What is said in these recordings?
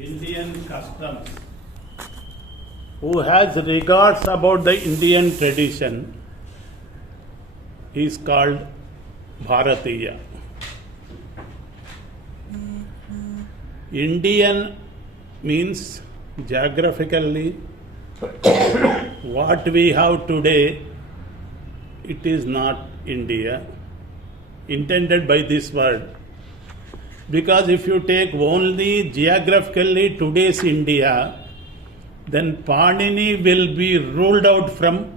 Indian customs, who has regards about the Indian tradition, is called Bharatiya. Indian means geographically what we have today, it is not India, intended by this word. Because if you take only geographically today's India, then Panini will be ruled out from,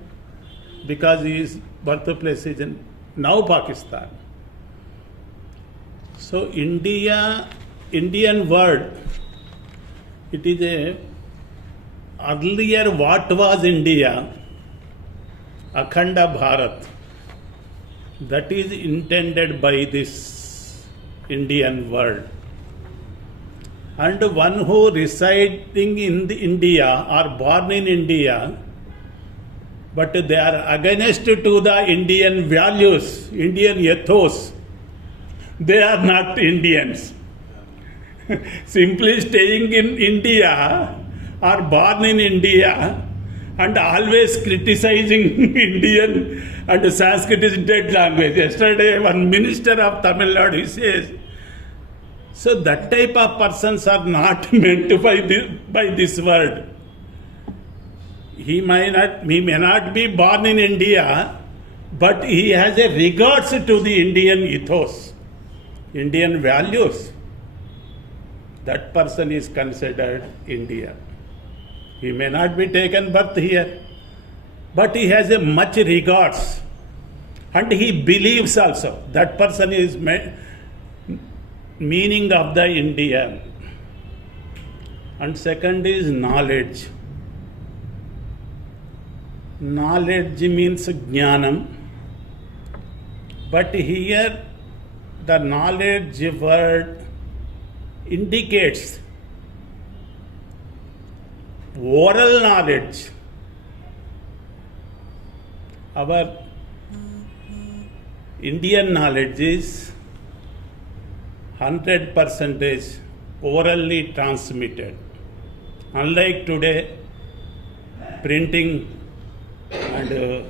because his birthplace is in now Pakistan. So Indian word, it is a earlier what was India, Akhanda Bharat, that is intended by this Indian word. And one who residing in India or born in India, but they are against to the Indian values, Indian ethos, they are not Indians. Simply staying in India or born in India and always criticizing Indian and Sanskrit is dead language. Yesterday one minister of Tamil Nadu, he says, so that type of persons are not meant by this word. He may not be born in India, but he has a regards to the Indian ethos, Indian values. That person is considered India. He may not be taken birth here, but he has a much regards, and he believes also. That person is meaning of the India. And second is knowledge. Knowledge means jnanam, but here the knowledge word indicates oral knowledge. Our Indian knowledge is 100% orally transmitted. Unlike today, printing and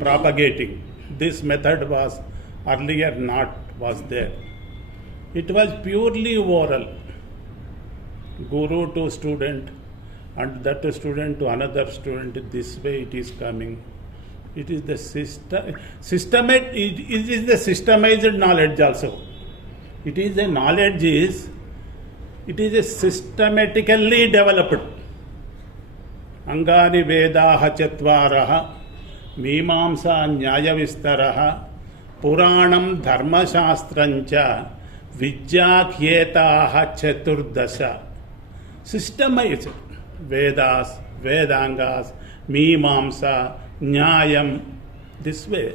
propagating, this method was earlier not was there. It was purely oral, guru to student, and that student to another student. This way it is coming. It is the systemized knowledge also. It is a knowledge it is a systematically developed. Angani Vedaha Chatvaraha Mimamsa Nyaya Vistaraha Puranam Dharma Shastrancha Vijyakyetaha Chaturdasha. Systemized Vedas, Vedangas, Mimamsa, Nyayam, this way.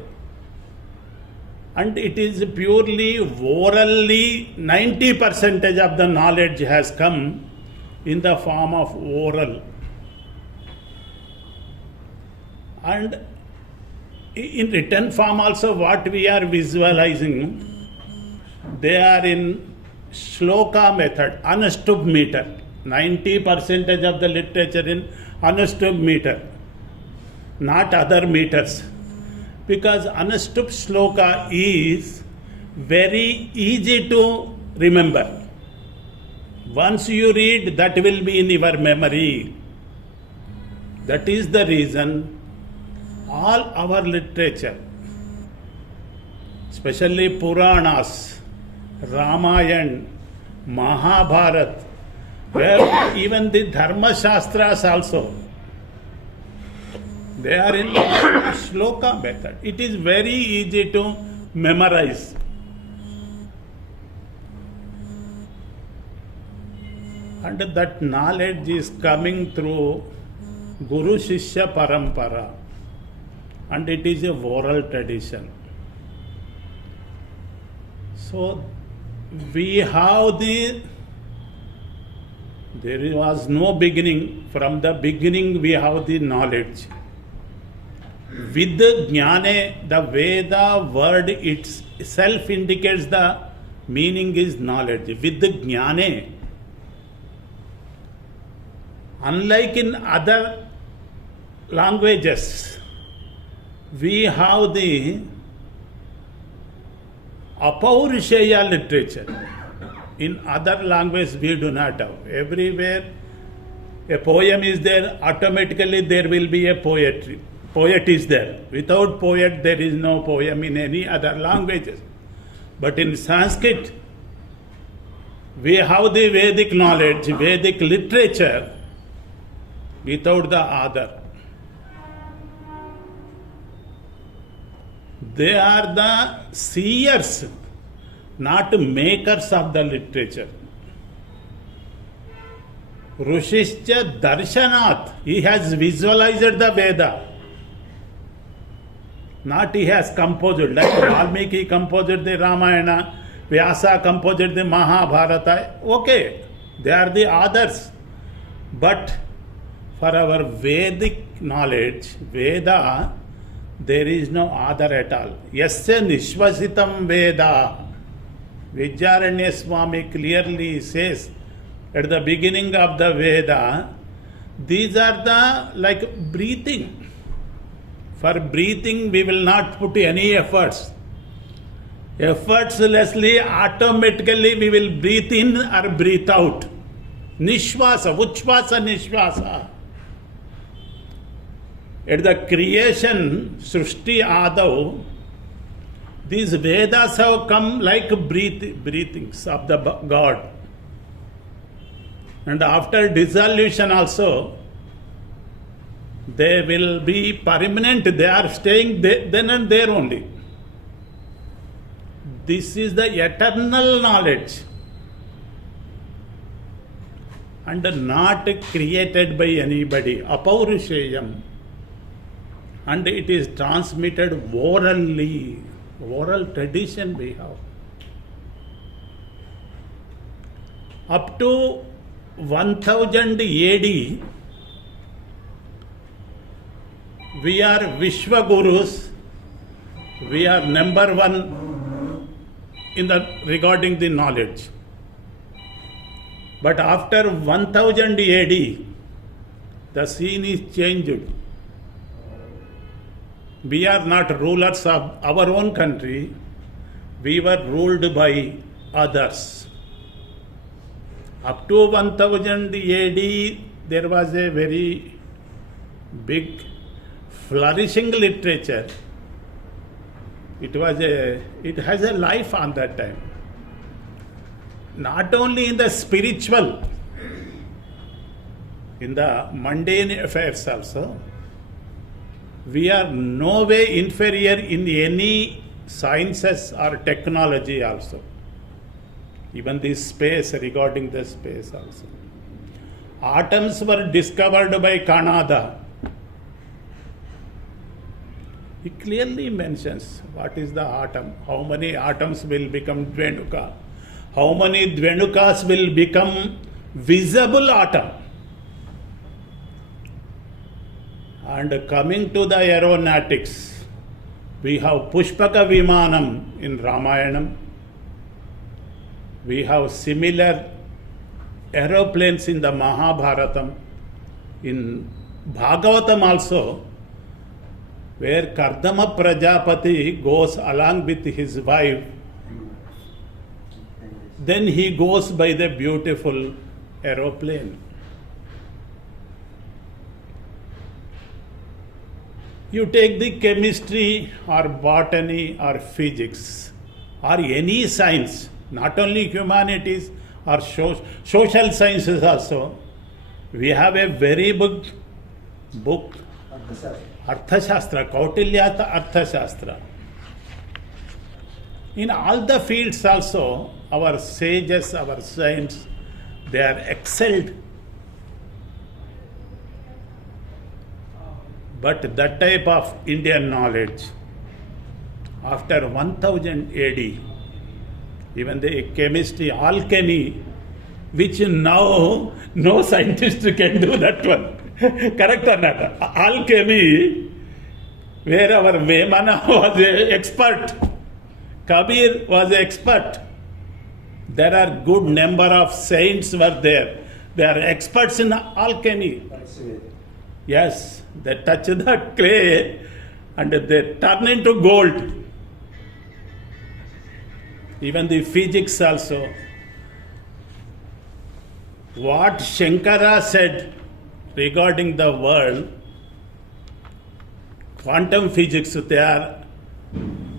And it is purely orally, 90% of the knowledge has come in the form of oral. And in written form also what we are visualizing, they are in shloka method, Anustubh meter. 90% of the literature in Anustubh meter, not other meters. Because Anustubh shloka is very easy to remember. Once you read, that will be in your memory. That is the reason all our literature, especially Puranas, Ramayana, Mahabharata, where even the Dharma Shastras also, they are in shloka method. It is very easy to memorize. And that knowledge is coming through Guru Shishya Parampara. And it is a oral tradition. So we have there was no beginning. From the beginning we have the knowledge. With jnane, the Veda word itself indicates the meaning is knowledge. With jnane, Unlike in other languages, we have the Apaurusheya literature. In other languages, we do not have. Everywhere a poem is there, automatically there will be a poetry. Poet is there. Without poet, there is no poem in any other languages. But in Sanskrit, we have the Vedic knowledge, Vedic literature, without the other. They are the seers, not makers of the literature. Rushishcha Darshanat, he has visualized the Veda. Not he has composed, like Valmiki composed the Ramayana, Vyasa composed the Mahabharata. Okay, they are the others. But for our Vedic knowledge, Veda, there is no other at all. Yasya Nishvasitam Veda. Vidyaranya Swami clearly says at the beginning of the Veda, these are the like breathing. For breathing, we will not put any efforts. Effortlessly, automatically, we will breathe in or breathe out. Nishvasa, Uchvasa, Nishvasa. At the creation, Srushti Adav, these Vedas have come like breathings of the God. And after dissolution also, they will be permanent. They are staying then and there only. This is the eternal knowledge. And not created by anybody. Apaurusheyam. And it is transmitted orally. Oral tradition we have. Up to 1000 AD, we are Vishwa Gurus. We are number one in the regarding the knowledge. But after 1000 AD, the scene is changed. We are not rulers of our own country. We were ruled by others. Up to 1000 AD, there was a very big flourishing literature. It has a life on that time. Not only in the spiritual, in the mundane affairs also. We are no way inferior in any sciences or technology also. Even the space, regarding the space also. Atoms were discovered by Kanada. He clearly mentions what is the atom, how many atoms will become Dvenuka, how many Dvenukas will become visible atom. And coming to the aeronautics, we have Pushpaka Vimanam in Ramayanam. We have similar aeroplanes in the Mahabharatam. In Bhagavatam also, where Kardama Prajapati goes along with his wife, then he goes by the beautiful aeroplane. You take the chemistry or botany or physics or any science, not only humanities or social sciences also. We have a very big book, Arthashastra, Kautilya Arthashastra. In all the fields also, our sages, our saints, they are excelled. But that type of Indian knowledge, after 1000 AD, even the chemistry, alchemy, which now no scientist can do that one. Correct or not? Alchemy, where our Vemana was an expert, Kabir was an expert. There are good number of saints were there. They are experts in alchemy. Yes, they touch the clay and they turn into gold. Even the physics also. What Shankara said regarding the world, quantum physics, they are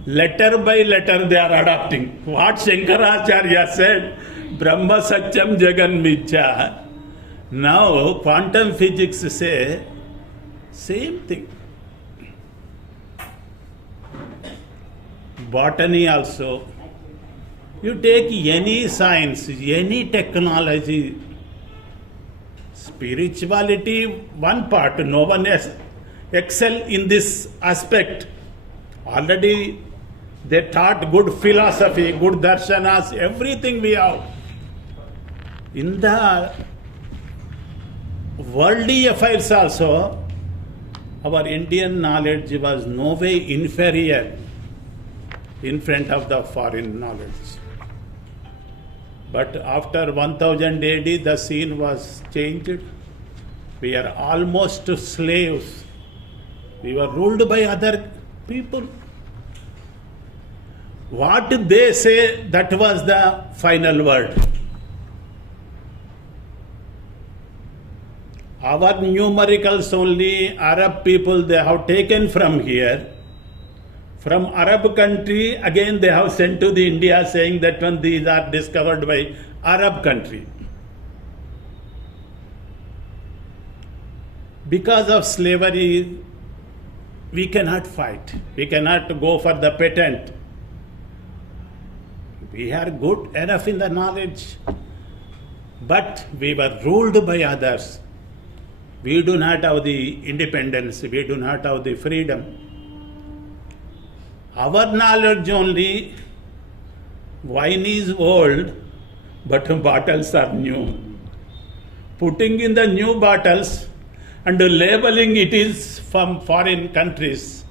letter by letter they are adopting. What Shankaracharya said, Brahma Satyam Jagan Mithya. Now quantum physics say same thing. Botany also. You take any science, any technology, spirituality, one part, no one has excel in this aspect. Already they taught good philosophy, good darshanas, everything we have. In the worldly affairs also, our Indian knowledge was no way inferior in front of the foreign knowledge. But after 1000 AD, the scene was changed. We are almost slaves. We were ruled by other people. What they say, that was the final word. Our numericals only, Arab people, they have taken from here. From Arab country, again they have sent to the India saying that when these are discovered by Arab country. Because of slavery, we cannot fight. We cannot go for the patent. We are good enough in the knowledge, but we were ruled by others. We do not have the independence. We do not have the freedom. Our knowledge only, wine is old, but bottles are new. Putting in the new bottles and labeling it is from foreign countries,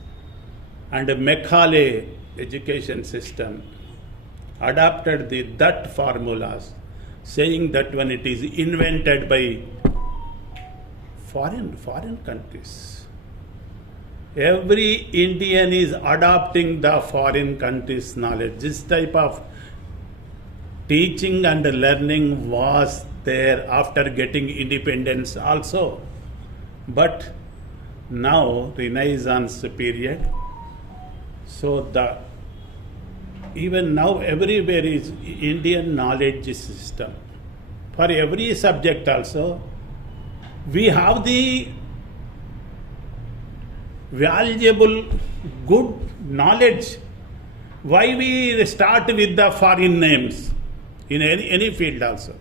and Macaulay education system adopted that formulas, saying that when it is invented by foreign countries. Every Indian is adopting the foreign country's knowledge. This type of teaching and learning was there after getting independence also. But now, Renaissance period, so even now everywhere is Indian knowledge system. For every subject also, we have the valuable, good knowledge. Why we start with the foreign names in any field also?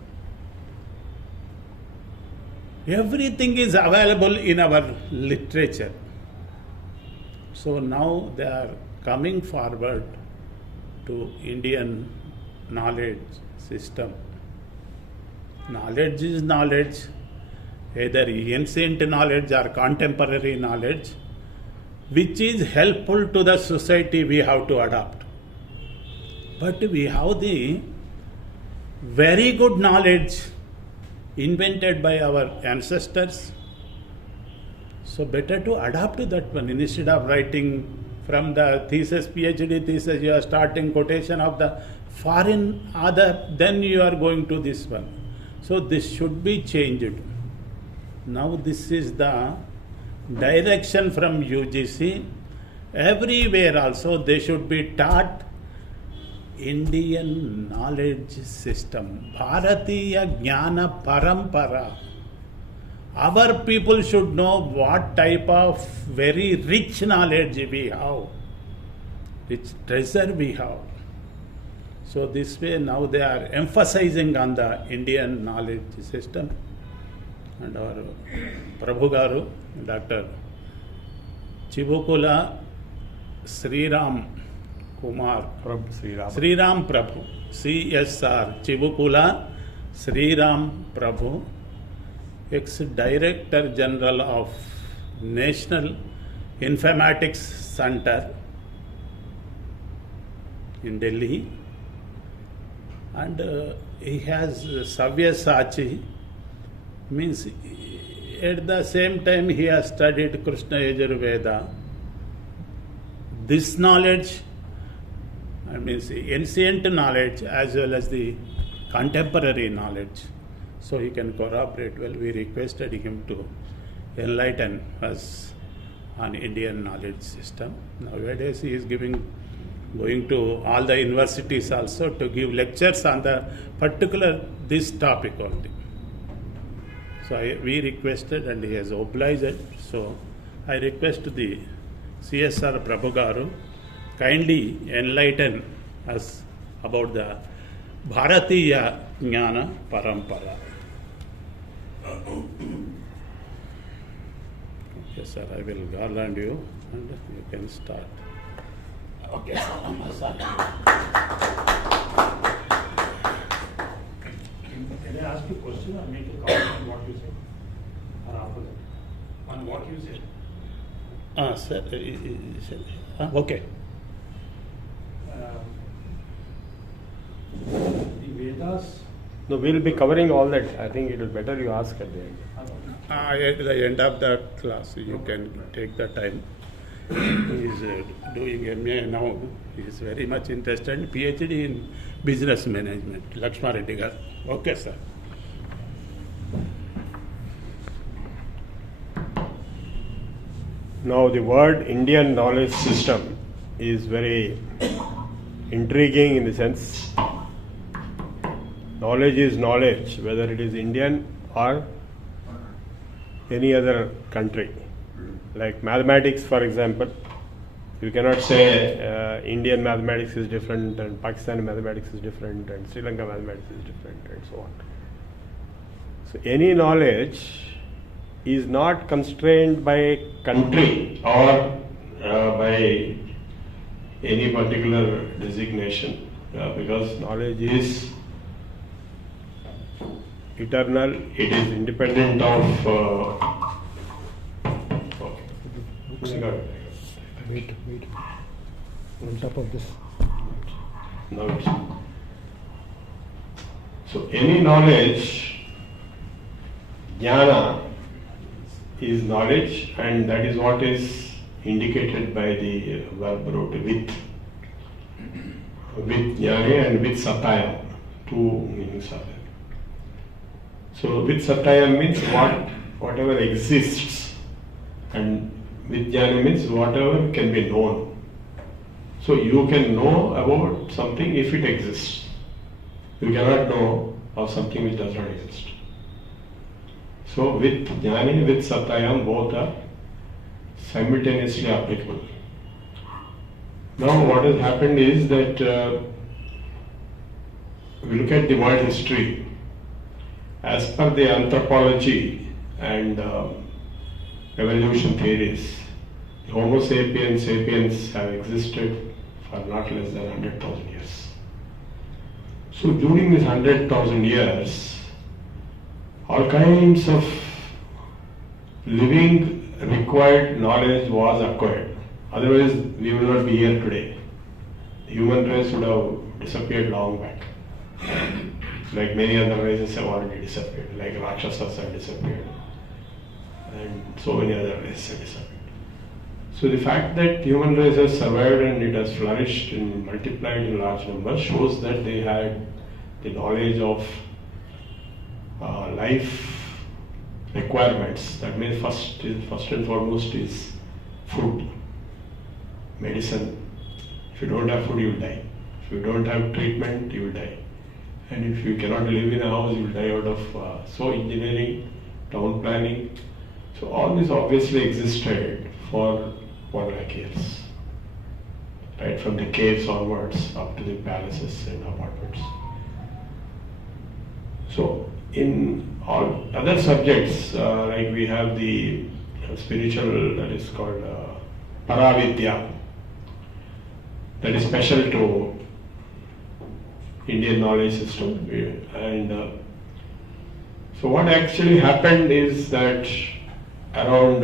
Everything is available in our literature. So now they are coming forward to Indian knowledge system. Knowledge is knowledge, either ancient knowledge or contemporary knowledge, which is helpful to the society we have to adopt. But we have the very good knowledge invented by our ancestors. So better to adapt to that one instead of writing from the thesis, PhD thesis, you are starting quotation of the foreign author, then you are going to this one. So this should be changed. Now this is the direction from UGC. Everywhere also they should be taught Indian knowledge system. Bharatiya Jnana Parampara. Our people should know what type of very rich knowledge we have, rich treasure we have. So this way now they are emphasizing on the Indian knowledge system. And our Prabhu Garu, Dr. Chibukula Sriram Kumar, Sriram Prabhu, CSR, Chibukula Sriram Prabhu, ex-Director General of National Informatics Center in Delhi, and he has Savyasachi, Means at the same time he has studied Krishna Yajurveda. This knowledge, I mean ancient knowledge as well as the contemporary knowledge, so he can corroborate well. We requested him to enlighten us on Indian knowledge system. Nowadays he is going to all the universities also to give lectures on the particular this topic only. So we requested and he has obliged. So I request the CSR Prabhu Garu kindly enlighten us about the Bharatiya Jnana Parampara. Okay, sir, I will garland you and you can start. Okay, sir. Can I ask you a question or make a comment on what you said? Or opposite? On what you said? Sir, okay. The Vedas. No, we'll be covering all that. I think it is better you ask at the end. At the end of the class, you can take the time. He is doing MA now. He is very much interested. PhD in business management. Lakshma Reddy garu. Okay, sir. Now, the word Indian knowledge system is very intriguing in the sense knowledge is knowledge, whether it is Indian or any other country. Like mathematics, for example, you cannot say Indian mathematics is different and Pakistani mathematics is different and Sri Lanka mathematics is different and so on. So any knowledge is not constrained by country or by any particular designation, because knowledge is eternal, it is independent of Wait. On top of this. notes. So any knowledge, jnana, is knowledge, and that is what is indicated by the verb root with. With jnane and with satayam, two meanings are there. So with satayam means whatever exists, and with jnana means whatever can be known. So you can know about something if it exists. You cannot know of something which does not exist. So with jnani, with satayam, both are simultaneously applicable. Now what has happened is that we look at the world history. As per the anthropology and evolution theories, the Homo sapiens have existed for not less than 100,000 years. So during these 100,000 years, all kinds of living required knowledge was acquired. Otherwise, we will not be here today. The human race would have disappeared long back. Like many other races have already disappeared, like Rakshasas have disappeared, and so many other races have disappeared. So the fact that human race has survived and it has flourished and multiplied in large numbers shows that they had the knowledge of life requirements. That means first and foremost is food, medicine. If you don't have food, you will die. If you don't have treatment, you will die. And if you cannot live in a house, you will die out of so engineering, town planning. So all this obviously existed for 1 lakh years, right from the caves onwards up to the palaces and apartments. So in all other subjects, like we have the spiritual, that is called Paravidya, that is special to Indian knowledge system. And so what actually happened is that around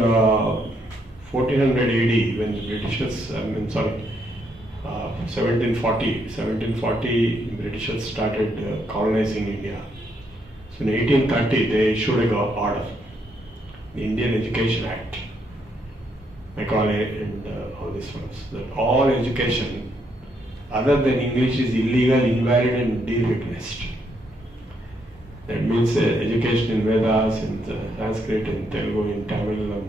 1400 AD, when the Britishers, 1740, Britishers started colonizing India. So in 1830 they issued a order, the Indian Education Act, Macaulay and all these ones, that all education other than English is illegal, invalid and derecognized. That means education in Vedas, in Sanskrit, in Telugu, in Tamil,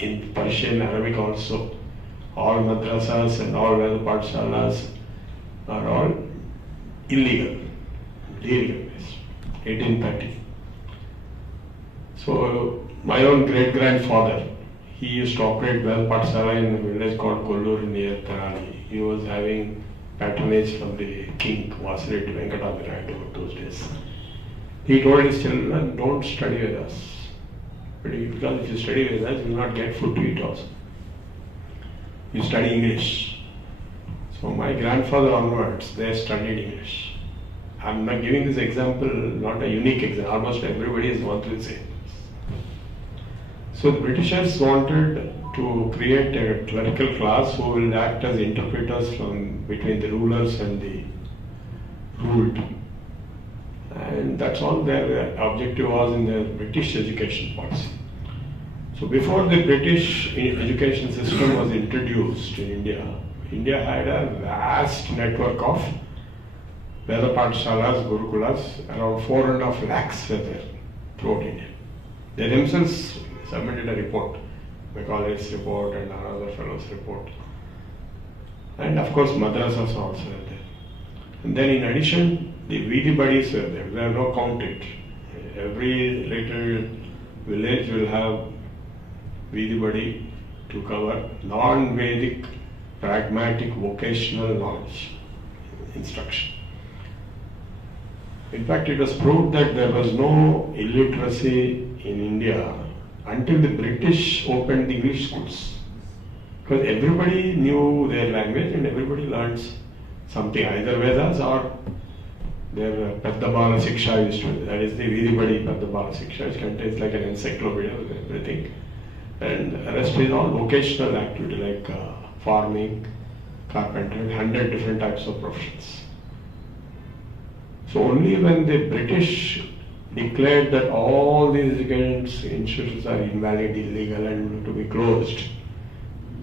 in Persian, Arabic also. All madrasas and all Veda Pathshalas are all illegal, derecognized. 1830. So my own great-grandfather, he used to operate Veda Pathshala in a village called Kollur near Tenali. He was having patronage from the king, Vasireddy Venkatapati those days. He told his children, don't study Vedas. Because if you study Vedas, you will not get food to eat also. You study English. So my grandfather onwards, they studied English. I'm not giving this example, not a unique example. Almost everybody has gone through the same. So the Britishers wanted to create a clerical class who will act as interpreters between the rulers and the ruled. And that's all their objective was in the British education policy. So before the British education system was introduced in India, India had a vast network of Veda Pathshalas, Gurukulas, around 4.5 lakhs were there throughout India. They themselves submitted a report, Macaulay's report and another fellow's report. And of course madrasas also were there. And then in addition, the Vidi buddies were there. There are no counted. Every little village will have Vidi buddy to cover non-Vedic, pragmatic, vocational knowledge, instruction. In fact, it was proved that there was no illiteracy in India until the British opened the English schools. Because everybody knew their language and everybody learns something, either Vedas or their Paddabala Siksha used to, that is the Vidibadi Paddabala Siksha, which contains like an encyclopedia with everything. And the rest is all vocational activity like farming, carpentry, 100 different types of professions. So only when the British declared that all these education institutions are invalid, illegal and to be closed,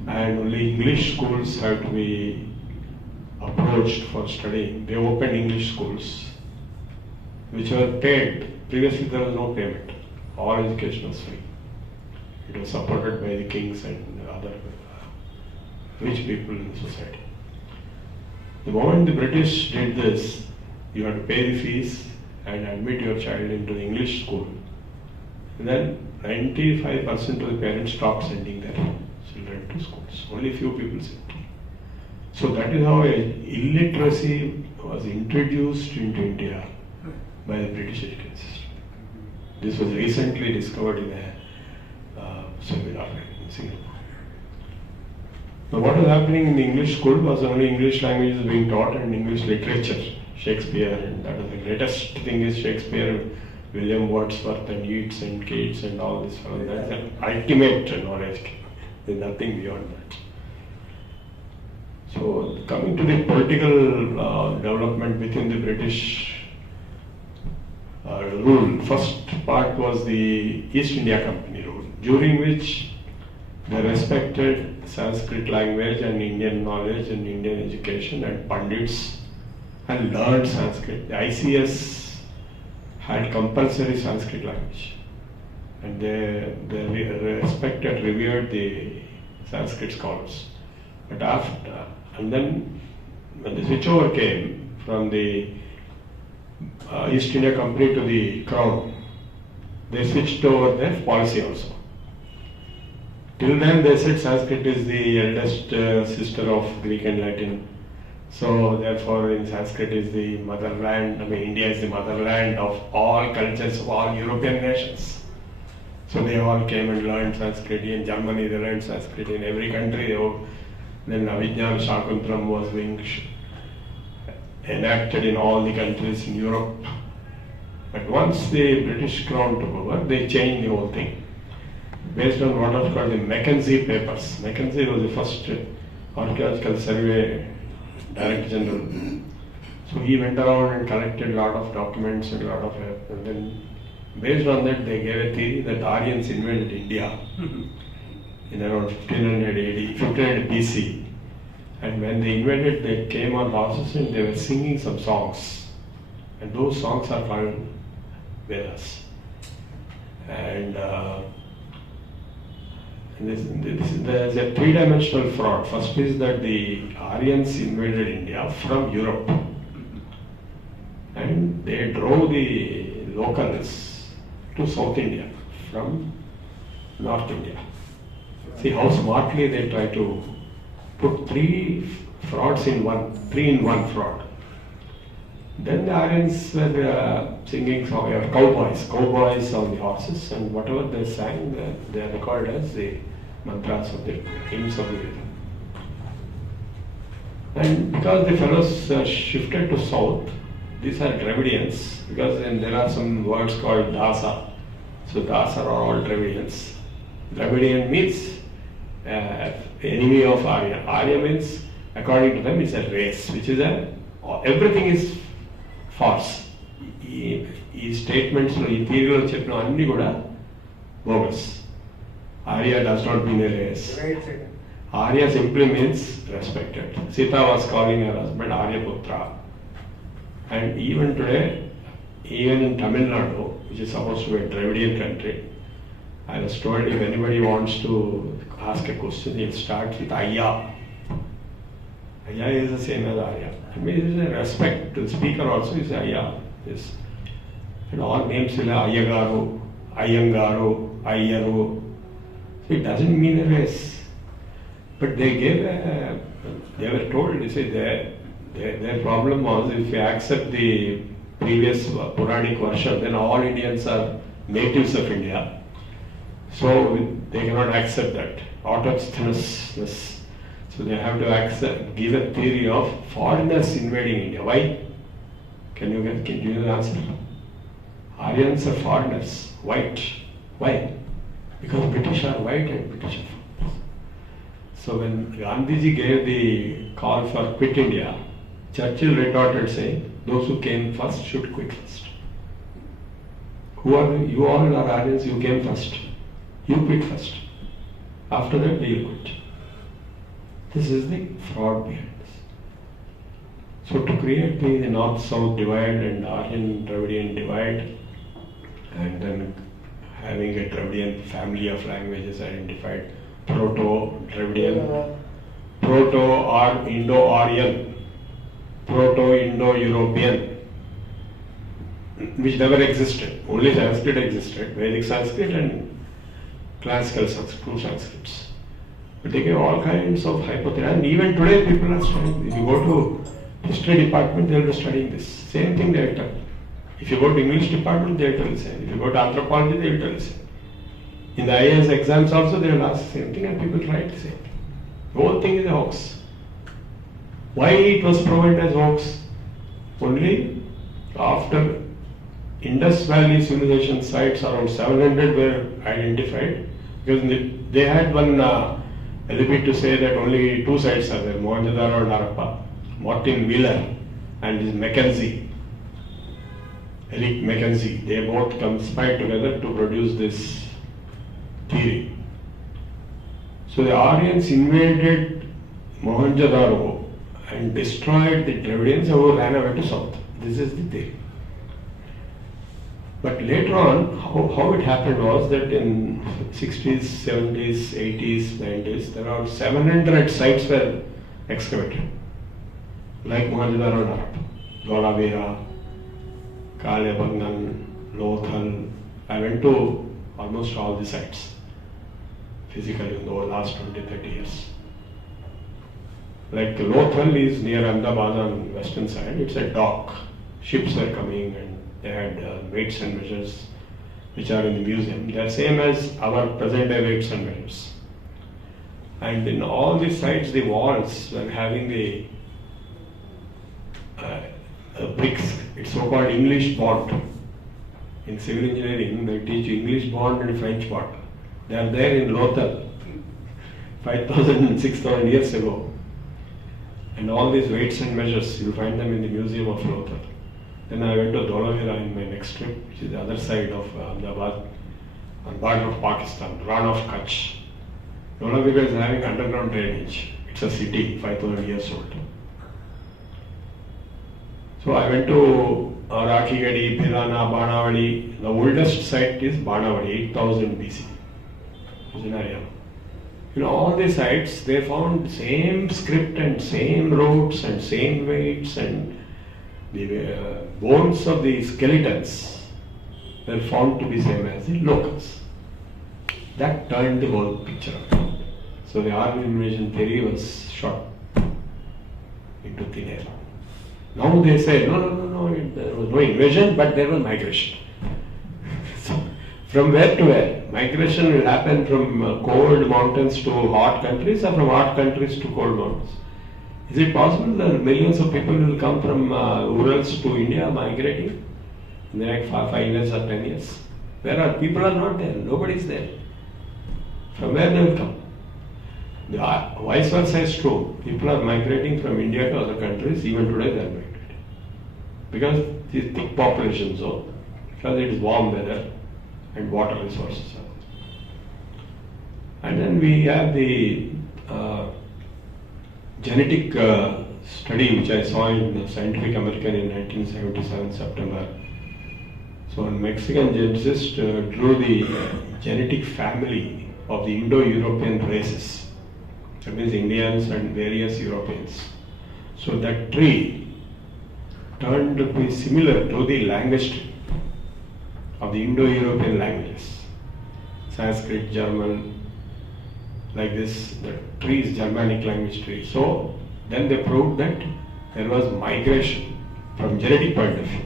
and only English schools have to be approached for studying, they opened English schools which were paid. Previously there was no payment, all education was free. It was supported by the kings and other rich people in the society. The moment the British did this, you had to pay the fees and admit your child into the English school. And then 95% of the parents stopped sending their children to schools. Only few people sent. So that is how illiteracy was introduced into India by the British education system. This was recently discovered in a seminar in Singapore. Now what was happening in the English school was only English language is being taught and English literature, Shakespeare, and that was the greatest thing is Shakespeare, William Wordsworth and Yeats and Keats and all this. That's the ultimate knowledge. There's nothing beyond that. So coming to the political development within the British rule, first part was the East India Company rule, during which they respected Sanskrit language and Indian knowledge and Indian education and Pandits and learned Sanskrit. The ICS had compulsory Sanskrit language and they respected, revered the Sanskrit scholars. But after, and then when the switchover came from the East India Company to the Crown, they switched over their policy also. Till then they said Sanskrit is the eldest sister of Greek and Latin. So therefore in Sanskrit is the motherland, India is the motherland of all cultures of all European nations. So they all came and learned Sanskrit. In Germany they learned Sanskrit. In every country then Avijnan Shakuntram was being enacted in all the countries in Europe. But once the British Crown took over, they changed the whole thing. Based on what was called the Mackenzie papers. Mackenzie was the first archaeological survey Director General. So he went around and collected a lot of documents and a lot of, and then based on that they gave a theory that Aryans invaded India in around 1500 AD, 1500 BC. And when they invaded, they came on horses and they were singing some songs. And those songs are called Vedas. And there's a three-dimensional fraud. First is that the Aryans invaded India from Europe. And they drove the locals to South India from North India. See how smartly they try to put three in one fraud. Then the Aryans were singing songs, cowboys on the horses, and whatever they sang, they are recorded as the mantras of the hymns of the Veda. And because the fellows shifted to south, these are Dravidians, because then there are some words called Dasa. So Dasa are all Dravidians. Dravidian means enemy of Arya. Arya means, according to them, is a race, which is everything is false. ఈ statements ఈ థియరీలో చెప్పిన అన్ని కూడా bogus. Arya does not mean a race. Arya simply means respected. Sita was calling her husband Aryaputra. And even today, even in Tamil Nadu, which is supposed to be a Dravidian country, I was told if anybody wants to ask a question, it starts with Ayya. Ayya is the same as Arya. I mean, it is a respect to the speaker also is Ayya. Yes. And all names will have Ayyagaru, Ayyangaru, Ayyaru. So it doesn't mean a race. But they were told, they say their problem was if you accept the previous Puranic version, then all Indians are natives of India. So they cannot accept that. Autochthonousness. So they have to give a theory of foreigners invading India. Why? Can you give the answer? Aryans are foreigners, white. Why? Because British are white and British are foreigners. So when Gandhiji gave the call for quit India, Churchill retorted saying, those who came first should quit first. Who are you? You all are Aryans, you came first. You quit first. After that, they will quit. This is the fraud behind this. So to create the North-South divide and Aryan-Dravidian divide, and then having a Dravidian family of languages identified, Proto-Dravidian, Proto or Indo-Aryan, Proto-Indo-European, which never existed. Only Sanskrit existed, Vedic Sanskrit and classical Sanskrit, two Sanskrits. But they gave all kinds of hypotheses, and even today people are studying. If you go to history department, they will be studying this. Same thing they will tell. If you go to English department, they will tell the same. If you go to anthropology, they will tell the same. In the IAS exams also, they will ask the same thing, and people write the same thing. The whole thing is a hoax. Why it was proven as hoax? Only after Indus Valley civilization sites, around 700 were identified, because they had one limit to say that only two sites are there, Mohenjo-daro and Harappa. Martin Wheeler and his Mackenzie, Eric Mackenzie, they both conspired together to produce this theory. So the Aryans invaded Mohenjo-daro and destroyed the Dravidians who ran away to south. This is the theory. But later on, how it happened was that in 60s, 70s, 80s, 90s, there are 700 sites were excavated. Like Mohenjo-daro and Harappa, Dholavira, Kalebangan, Lothal. I went to almost all the sites physically in the last 20-30 years. Like Lothal is near Ahmedabad on western side. It's a dock. Ships were coming and they had weights and measures which are in the museum. They are same as our present day weights and measures. And in all these sites, the walls were having the bricks. It's so-called English bond. In civil engineering, they teach English bond and French bond. They are there in Lothal, 5,000 and 6,000 years ago. And all these weights and measures, you'll find them in the Museum of Rohtak. Then I went to Dholavira in my next trip, which is the other side of Ahmedabad, on border of Pakistan, Ran of Kutch. Dholavira is having underground drainage. It's a city, 5,000 years old. So I went to Rakhigadi, Pirana, Banavadi. The oldest site is Banavadi, 8000 BC. It's in Haryana. You know, all these sites, they found same script and same roads and same weights, and the bones of the skeletons were found to be same as the locals. That turned the whole picture around. So the Aryan invasion theory was shot into thin air. Now they say, no, there was no invasion, but there was migration. So, from where to where? Migration will happen from cold mountains to hot countries, or from hot countries to cold mountains? Is it possible that millions of people will come from Urals to India migrating in the next 5 years or 10 years? Where are people are not there? Nobody is there. From where they will come? The vice versa is true. People are migrating from India to other countries. Even today they are migrating because these thick population zone, because it is warm weather and water resources are there. And then we have the genetic study which I saw in Scientific American in 1977 September. So a Mexican geneticist drew the genetic family of the Indo-European races. That means Indians and various Europeans. So that tree turned to be similar to the language tree of the Indo-European languages. Sanskrit, German, like this, the tree is Germanic language tree. So then they proved that there was migration from genetic point of view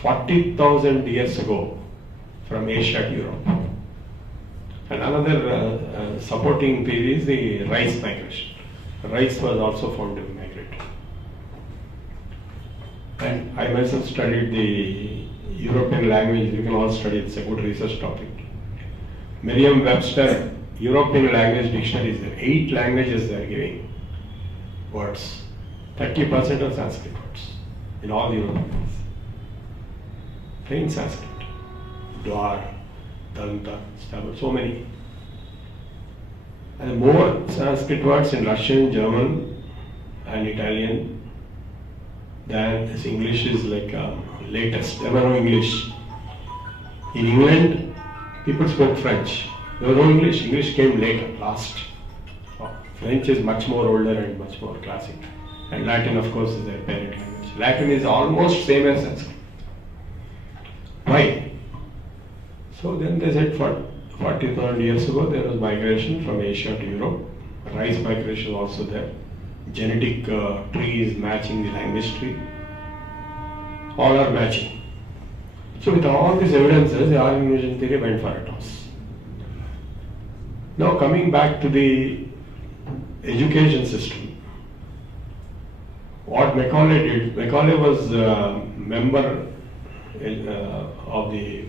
40,000 years ago from Asia to Europe. And another supporting theory is the rice migration. Rice was also found to be migratory. And I myself studied the European language. You can all study it. It's a good research topic. Merriam-Webster European language dictionary is there. 8 languages they are giving words. 30% of Sanskrit words in all European languages. Plain Sanskrit. Dwar, Danta, Stabur, so many. And more Sanskrit words in Russian, German, and Italian than this English is like latest. There were no English. In England, people spoke French. There was no English. English came later, last. French is much more older and much more classic. And Latin, of course, is their parent language. Latin is almost same as Sanskrit. Why? So then they said 40,000 years ago there was migration from Asia to Europe. Rice migration also there. Genetic tree is matching the language tree. All are matching. So with all these evidences, the Aryan invasion theory went for a toss. Now coming back to the education system. What Macaulay did, Macaulay was a member of the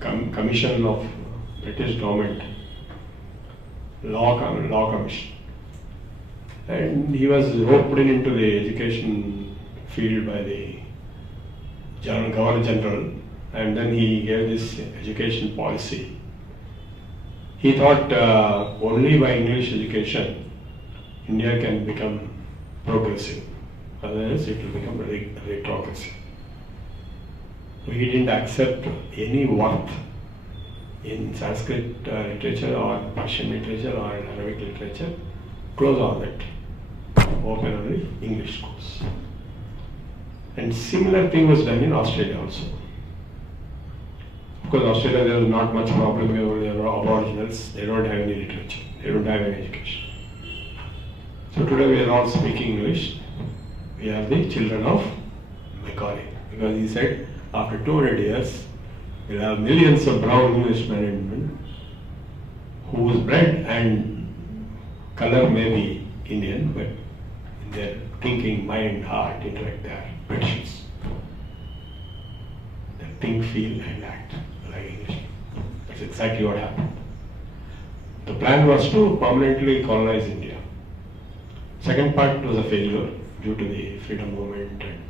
Commission of British Government, Law Commission. And he was roped into the education field by the Governor General, and then he gave this education policy. He thought only by English education India can become progressive, otherwise it will become retrogressive. He didn't accept any worth in Sanskrit literature or Persian literature or Arabic literature. Close all that. Open only English schools. And similar thing was done in Australia also. Of course, Australia there was not much problem. There were aboriginals. They don't have any literature. They don't have any education. So today we are all speaking English. We are the children of Macaulay, because he said after 200 years we'll have millions of brown Englishmen and women whose blood and color may be Indian, but in their thinking, mind, heart, intellect, they are British. They think, feel, and act like English. That's exactly what happened. The plan was to permanently colonize India. Second part was a failure. due to the freedom movement and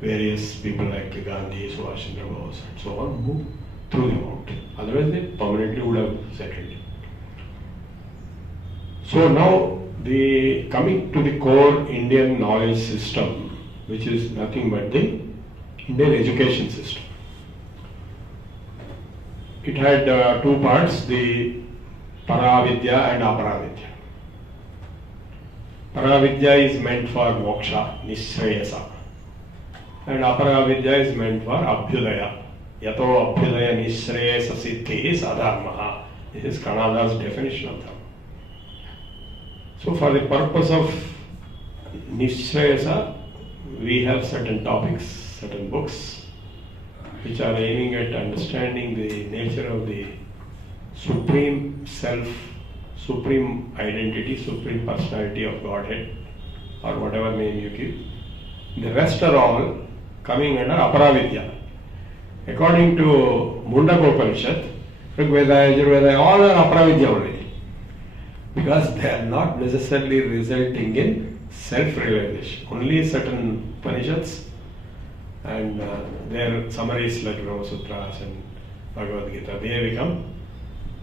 various people like Gandhi, Subhash Chandra Bose and so on who threw them out. Otherwise they permanently would have settled. So now coming to the core Indian knowledge system, which is nothing but the Indian education system. It had two parts, the Paravidya and Aparavidya. Paravidya is meant for moksha, nishreyasa, and Aparavidya is meant for abhyudaya. Yato abhyudaya nishreyasa siddhi sadharmaha. This is Kannada's definition of dharma. So for the purpose of nishreyasa, we have certain topics, certain books, which are aiming at understanding the nature of the supreme self, supreme identity, supreme personality of Godhead, or whatever name you give. The rest are all coming under Aparavidya. According to Mundaka Upanishad, Rigveda, Yajurveda, all are Aparavidya already. Because they are not necessarily resulting in self-realization. Only certain Upanishads and their summaries like Brahma Sutras and Bhagavad Gita, they become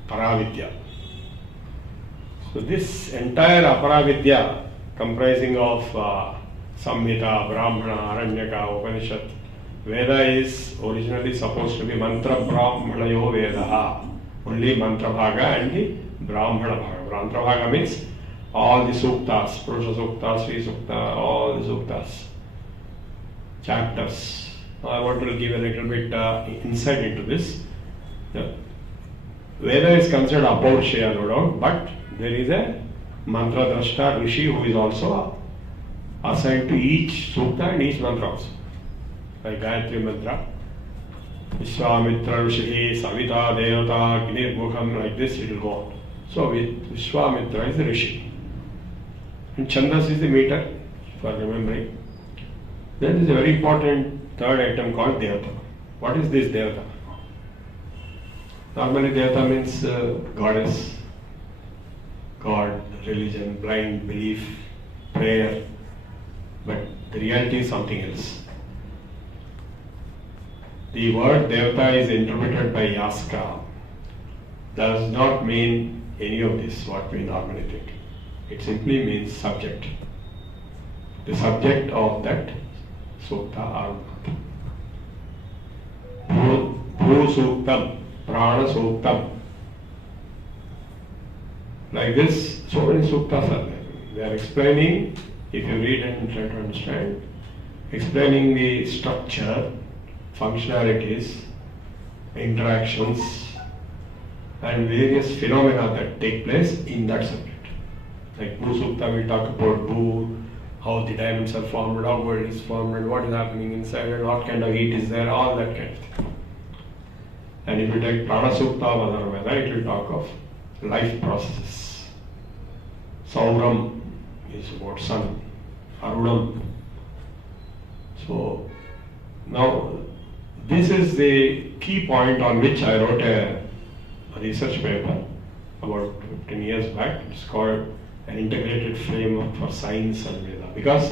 Paravidya. So this entire Aparavidya, comprising of Samhita, Brahmana, Aranyaka, Upanishad, Veda is originally supposed to be Mantra Brahmanayo Vedaha, only Mantra Bhaga and the Brahmana Bhaga. Mantra Bhaga means all the Suktas, Purusha Sukta, Sri Sukta, all the Suktas, chapters. Now I want to give a little bit insight into this. Yeah. Veda is considered Apaurshaya, no doubt, but there is a Mantra Drashta Rishi who is also assigned to each Sukta and each Mantra also. Like Gayatri Mantra, Vishwamitra Rishi, Savita, Devata, Gnir Mukham, like this it will go on. So Vishwamitra is the Rishi. And Chandas is the meter for remembering. Then there is a very important third item called Devata. What is this Devata? Normally Devata means goddess, God, religion, blind belief, prayer. But the reality is something else. The word Devata is interpreted by Yaska. Does not mean any of this, what we normally think. It simply means subject. The subject of that Sukta or Bhu Suktam, Prana Suktam. Like this, so many Suktas are there. They are explaining, if you read and try to understand, explaining the structure, functionalities, interactions, and various phenomena that take place in that subject. Like Bhu Sukta, we talk about Bhu, how the diamonds are formed, how world is formed, and what is happening inside, and what kind of heat is there, all that kind of thing. And if you take Prana Sukta of Advaita, it will talk of life processes. Sauram is about sun, Arunam. So now this is the key point on which I wrote a research paper about 15 years back. It's called an integrated framework for science and Veda. Because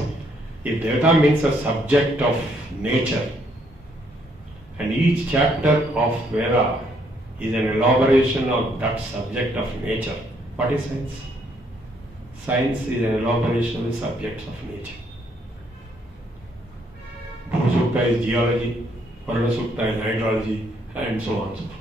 if Devata means a subject of nature, and each chapter of Veda is an elaboration of that subject of nature, what is science? Science is an elaboration of the subjects of nature. Bhu Sukta is geology, Varna Sukta is hydrology, and so on and so forth.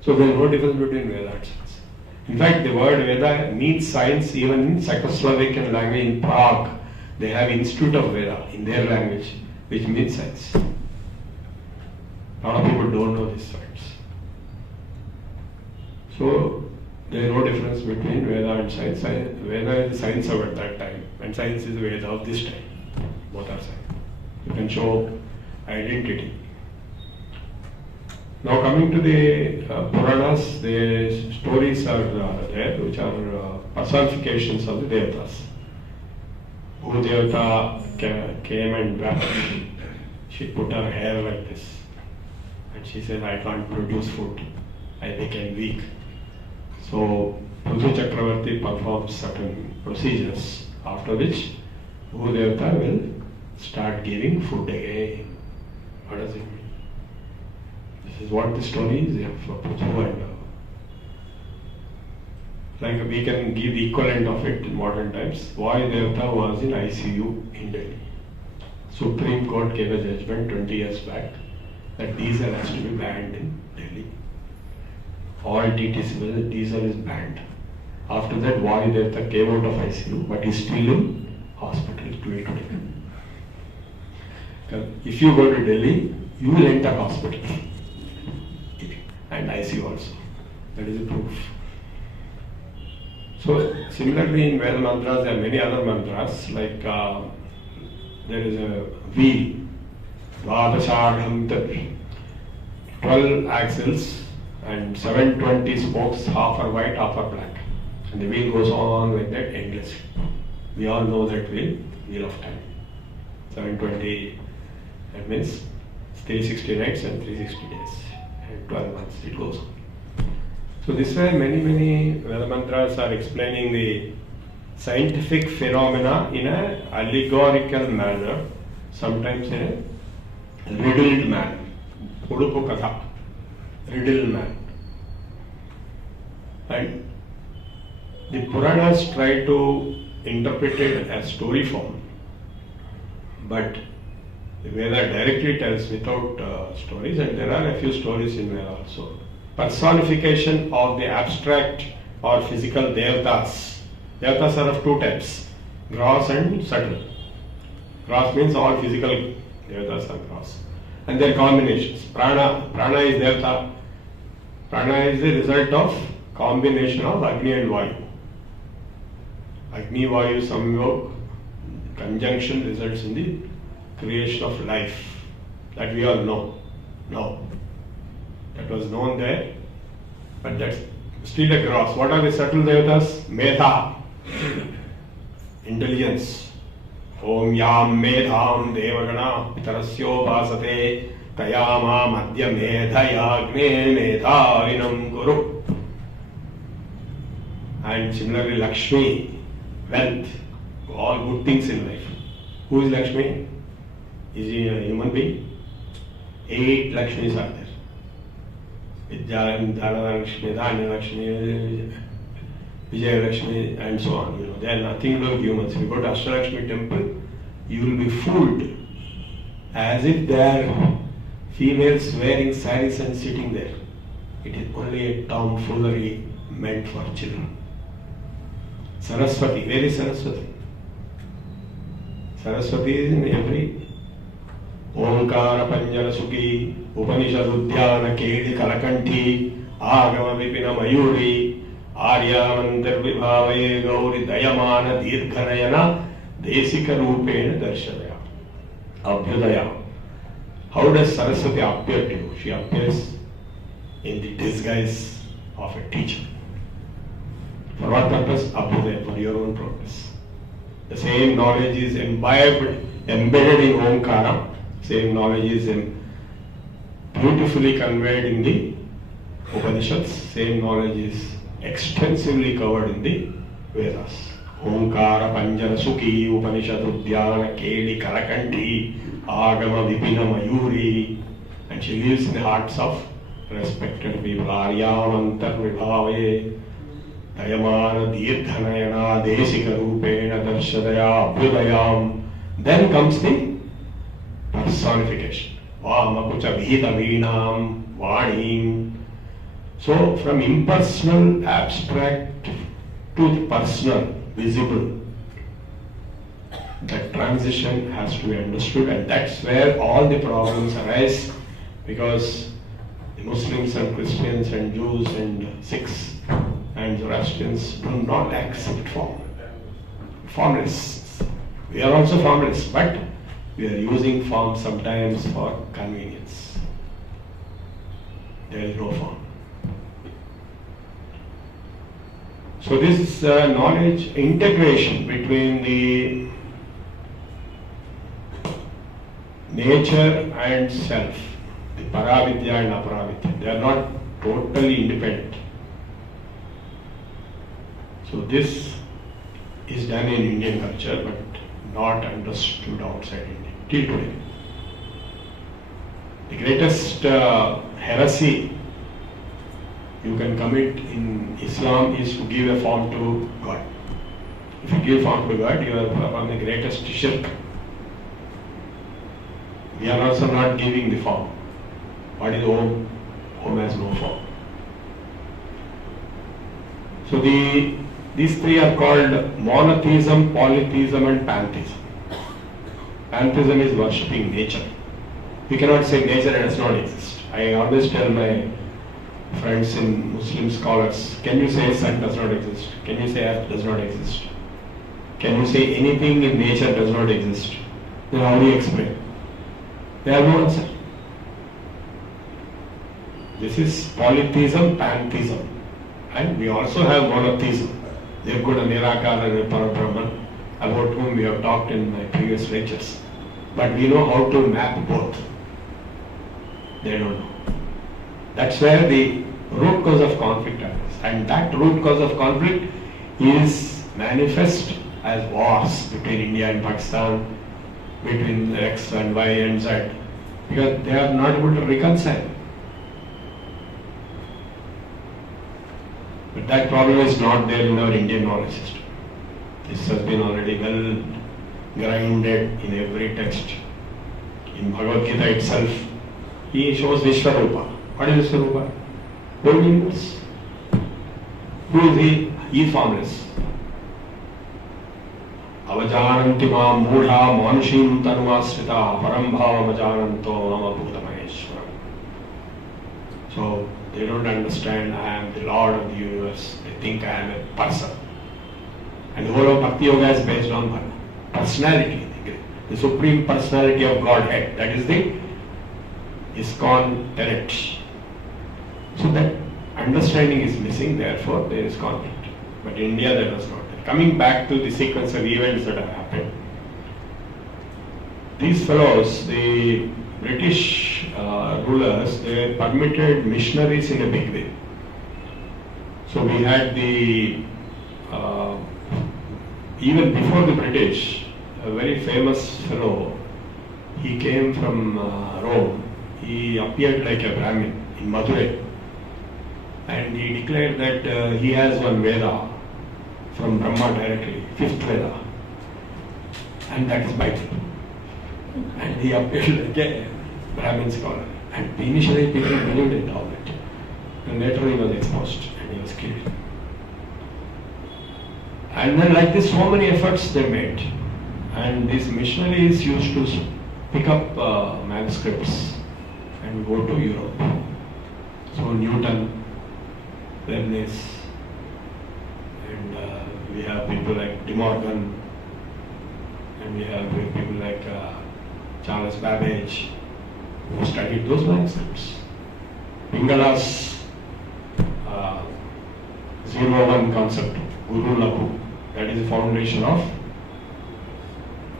So there is no difference between Veda and science. In fact, the word Veda means science even in Czechoslovakian language in Prague. They have Institute of Veda in their language, which means science. A lot of people don't know these facts. So there is no difference between Veda and science. Veda is the science of at that time, and science is the Veda of this time. Both are science. You can show identity. Now coming to the Puranas, the stories are there, which are personifications of the Devatas. Bhu Devata came and wept. She put her hair like this. And she said, I can't produce food. I became weak. So Prabhu Chakravarti performed certain procedures, after which Bhudevata will start giving food again. What does it mean? This is what the story is for Prabhu and like we can give the equivalent of it in modern times. Why Devata was in ICU in Delhi. Supreme Court gave a judgment 20 years back that diesel has to be banned in Delhi. All TTC diesel is banned. After that, Vadi Devata came out of ICU, but is still in hospital till today. If you go to Delhi, you will enter hospital and ICU also. That is a proof. So similarly in Veda mantras there are many other mantras like there is a wheel, Dvadasharham, 12 axles and 720 spokes, half are white, half are black. And the wheel goes on like that endlessly. We all know that wheel of time. 720, that means 360 nights and 360 days and 12 months it goes on. So this way many Veda mantras are explaining the scientific phenomena in an allegorical manner, sometimes in a riddled manner. Udupu Katha, riddled manner. And the Puranas try to interpret it as story form, but the Veda directly tells without stories, and there are a few stories in Veda also. Personification of the abstract or physical devatas. Devatas are of two types, gross and subtle. Gross means all physical devatas are gross. And their combinations. Prana is devata. Prana is the result of combination of Agni and Vayu. Agni Vayu Samyog conjunction results in the creation of life. That we all know. No. That was known there, but that's still a gross. What are the subtle devatas? Medha, intelligence. Om yam medham devagana pitarasyo vasate tayama madhya medhayagne medharinam guru. And similarly Lakshmi, wealth, all good things in life. Who is Lakshmi? Is he a human being? 8 Lakshmis are there. Dhanana Lakshmi, Dhanya Lakshmi, Vijaya Lakshmi, and so on. They are nothing to do with humans. If you go to Ashtalakshmi temple, you will be fooled as if they are females wearing saris and sitting there. It is only a tomfoolery meant for children. Saraswati, where is Saraswati? Saraswati is in every Omkara Panjara Sukhi, Upanishad Udhyana Kedi Kalakanti, Agama Vipina Mayuri, Arya Mantar Vibhavaye Gauri Dayamana Dirghanayana Desika Rupena Darshadaya. Abhyudaya. How does Saraswati appear to you? She appears in the disguise of a teacher. For what purpose? Abhyudaya, for your own purpose. The same knowledge is embedded in Omkara. Same knowledge is beautifully conveyed in the Upanishads. Same knowledge is extensively covered in the Vedas. Omkara Panjara Sukhi, Upanishad Udhyana Keli Kalakanti, Agama Vipina Mayuri. And she lives in the hearts of respected people. Aryamantar Vibhavaye, Dayamana Dirghanayana, Desika Rupena Darshadaya, Abhyudayam. Then comes the personification. Vamakucha Vihita Veenam, Vanim. So from impersonal, abstract to the personal, visible, that transition has to be understood, and that's where all the problems arise, because the Muslims and Christians and Jews and Sikhs and Zoroastrians do not accept form. Formless. We are also formless, but we are using form sometimes for convenience. There is no form. So this knowledge integration between the nature and self, the paravidya and aparavidya, they are not totally independent. So this is done in Indian culture, but not understood outside India till today. The greatest heresy you can commit in Islam is to give a form to God. If you give form to God, you are upon the greatest shirk. We are also not giving the form. What is Om? Om has no form. So these three are called monotheism, polytheism and pantheism. Pantheism is worshipping nature. We cannot say nature does not exist. I always tell my friends in Muslim scholars, can you say sun does not exist? Can you say earth does not exist? Can you say anything in nature does not exist? Then how do you explain? They have no answer. This is polytheism, pantheism. And we also have monotheism. They have got a Nirakara and a Parabrahman, about whom we have talked in my previous lectures. But we know how to map both. They don't know. That's where the root cause of conflict happens. And that root cause of conflict is manifest as wars between India and Pakistan, between X and Y and Z, because they are not able to reconcile. But that problem is not there in our Indian knowledge system. This has been already well grinded in every text. In Bhagavad Gita itself, he shows Vishwarupa. What is Vishwarupa? Whole universe. Who is he? He is formless. Avajananti ma mudha manushim tanumasrita param bhavam ajananto mama bhuta maheshwaram. So they don't understand I am the Lord of the universe. They think I am a person. And the whole of Bhakti Yoga is based on personality. The supreme personality of Godhead. That is the ISKCON tenet. So that understanding is missing, therefore there is conflict. But in India there was not. Coming back to the sequence of events that have happened. These fellows, the British rulers, they permitted missionaries in a big way. So we had the, even before the British, a very famous fellow, he came from Rome. He appeared like a Brahmin in Madurai. And he declared that he has one Veda from Brahma directly, fifth Veda. And that is Bible. And he appeared like a Brahmin scholar. And initially people believed in all that. And later he was exposed and he was killed. And then like this, so many efforts they made. And these missionaries used to pick up manuscripts and go to Europe. So Newton, Leibniz, and we have people like De Morgan, and we have people like Charles Babbage, who studied those manuscripts. Pingala's 0-1 concept, Guru Lahu, that is the foundation of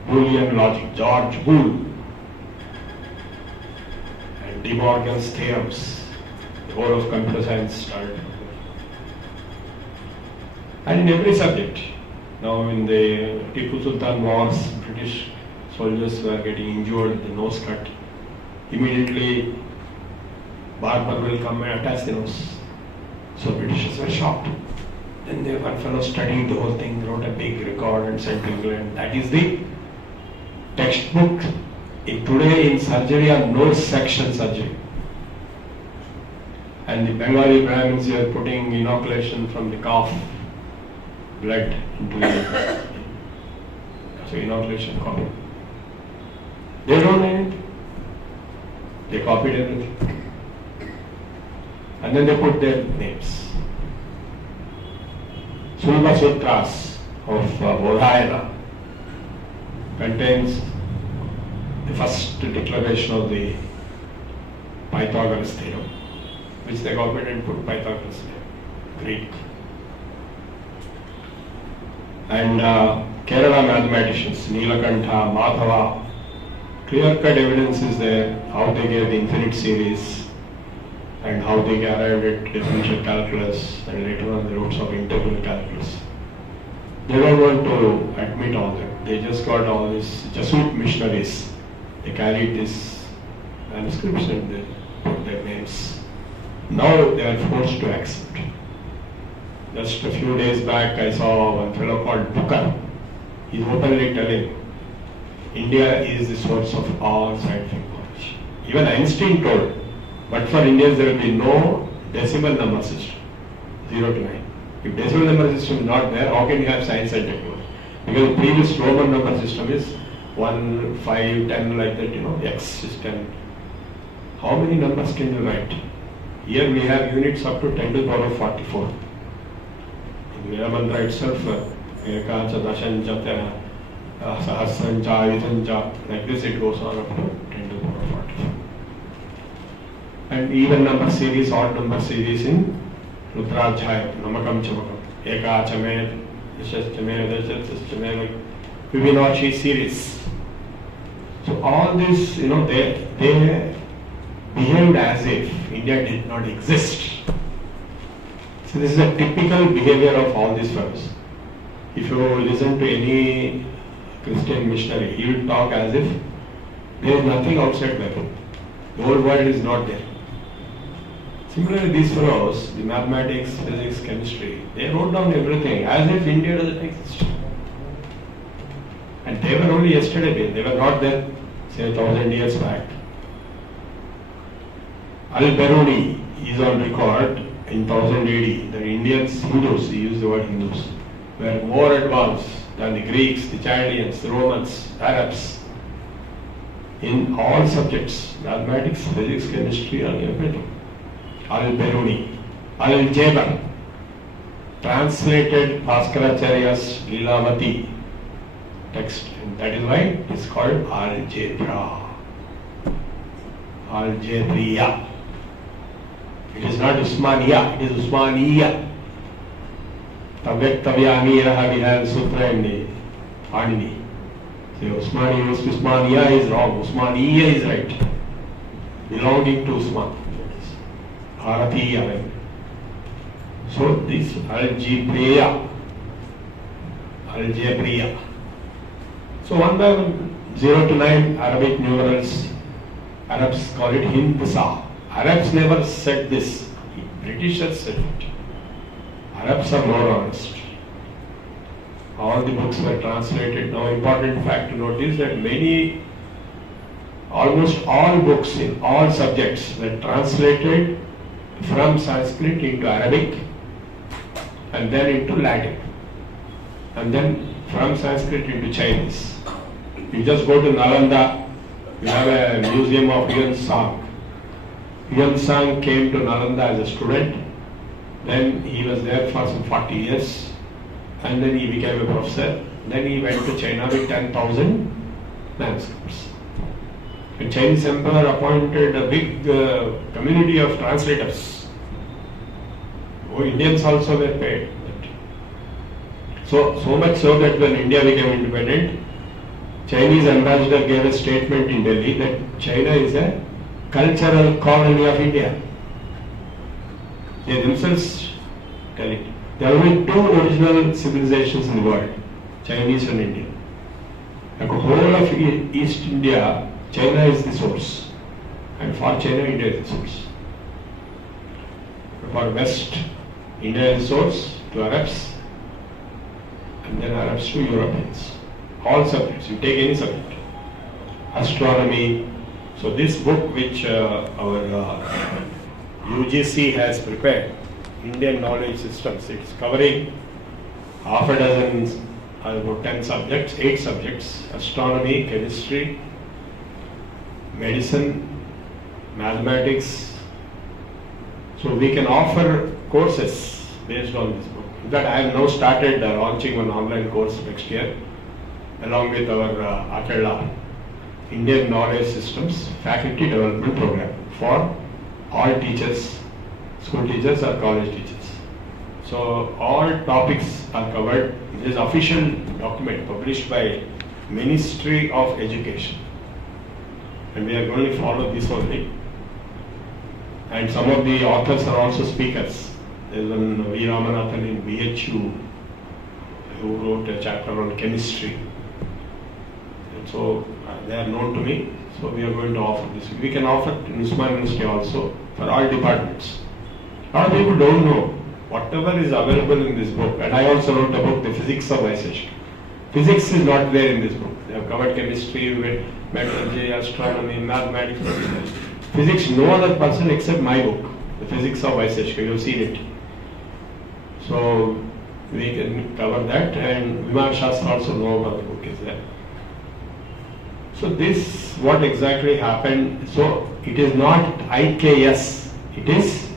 Boolean logic, George Boole, and De Morgan's theorems, the whole of computer science started. And in every subject, now in the Tipu Sultan wars, British soldiers were getting injured, the nose cut. Immediately, barber will come and attach the nose. So Britishers were shocked. Then there one fellow studied the whole thing, wrote a big record and sent to England. That is the textbook. Today in surgery are no section surgery. And the Bengali Brahmins are putting inoculation from the calf blood into the so inoculation copy. They don't know anything. They copied everything. And then they put their names. Sulba Sutras of Bodhayana contains the first declaration of the Pythagoras theorem, which they copied and put Pythagoras theorem, Greek. And Kerala mathematicians, Neelakantha, Madhava, clear-cut evidence is there how they gave the infinite series and how they arrived at differential calculus and later on the roots of integral calculus. They don't want to admit all that. they just got all these Jesuit missionaries. They carried these manuscripts and they put their names. Now they are forced to accept. Just a few days back, I saw one fellow called Booker. He's openly telling India is the source of all scientific knowledge. Even Einstein told, but for Indians there will be no decimal number system, 0 to 9. If decimal number system is not there, how can you have science and technology? Because the previous Roman number system is 1, 5, 10 like that, X is 10. How many numbers can you write? Here we have units up to 10 to the power of 44. In Veda Mantra itself, Ekacha, Dashancha, Sahasrancha, Visancha, like this it goes on up to 10 to the power of 44. And even number series, odd number series in Rudrajhaya, Namakam Chamakam, Ekacha, Dashachame, like Vivinachi series. So all this, they behaved as if India did not exist. So this is a typical behavior of all these fellows. If you listen to any Christian missionary, he will talk as if there is nothing outside Bible. The whole world is not there. Similarly, these fellows, the mathematics, physics, chemistry, they wrote down everything as if India doesn't exist. And they were only yesterday, they were not there, say 1,000 years back. Al-Biruni is on record in 1000 AD that Indians, Hindus, he used the word Hindus, were more advanced than the Greeks, the Chaldeans, the Romans, Arabs, in all subjects, mathematics, physics, chemistry, and everything. Al-Biruni, Al-Jabar, translated Bhaskaracharya's Lilavati text, and that is why it is called Algebra. Algebria. It is not Usmaniya, it is Usmaniya. Tavyat Tavyami Raha, we have Sutra and Anini. So Usmaniya is wrong, Usmaniya is right. Belonging to Usman. Bharatiya. So this Algebria. So one by one, 0 to 9 Arabic numerals, Arabs call it Hindsa. Arabs never said this. Britishers said it. Arabs are more honest. All the books were translated. Now, important fact to note is that almost all books in all subjects were translated from Sanskrit into Arabic and then into Latin and then from Sanskrit into Chinese. You just go to Nalanda, you have a museum of Yuan Sang. Yuan Sang came to Nalanda as a student, then he was there for some 40 years, and then he became a professor. Then he went to China with 10,000 manuscripts. The Chinese emperor appointed a big community of translators. Indians also were paid. So much so that when India became independent, Chinese ambassador gave a statement in Delhi that China is a cultural colony of India. They themselves tell it. There are only two original civilizations in the world, Chinese and Indian. The whole of East India, China is the source. And for China, India is the source. For West, India is the source to Arabs, and then Arabs to Europeans. All subjects, you take any subject. Astronomy. So this book which our UGC has prepared, Indian Knowledge Systems, it's covering half a dozen, about 10 subjects, 8 subjects, astronomy, chemistry, medicine, mathematics. So we can offer courses based on this book. In fact, I have now started launching one online course next year along with our Akela Indian Knowledge Systems Faculty Development Program for all teachers, school teachers or college teachers. So all topics are covered. This is official document published by Ministry of Education. And we are going to follow this only. And some of the authors are also speakers. There is one V. Ramanathan in BHU who wrote a chapter on chemistry. So they are known to me. So we are going to offer this. We can offer in Usman University also for all departments. A lot of people don't know whatever is available in this book. And I also wrote a book, The Physics of Ice. Physics is not there in this book. They have covered chemistry, metallurgy, astronomy, mathematics. Physics, no other person except my book, The Physics of Ice. You have seen it. So we can cover that, and Viman Shastra also know about the book is there. So this, what exactly happened, so it is not IKS, it is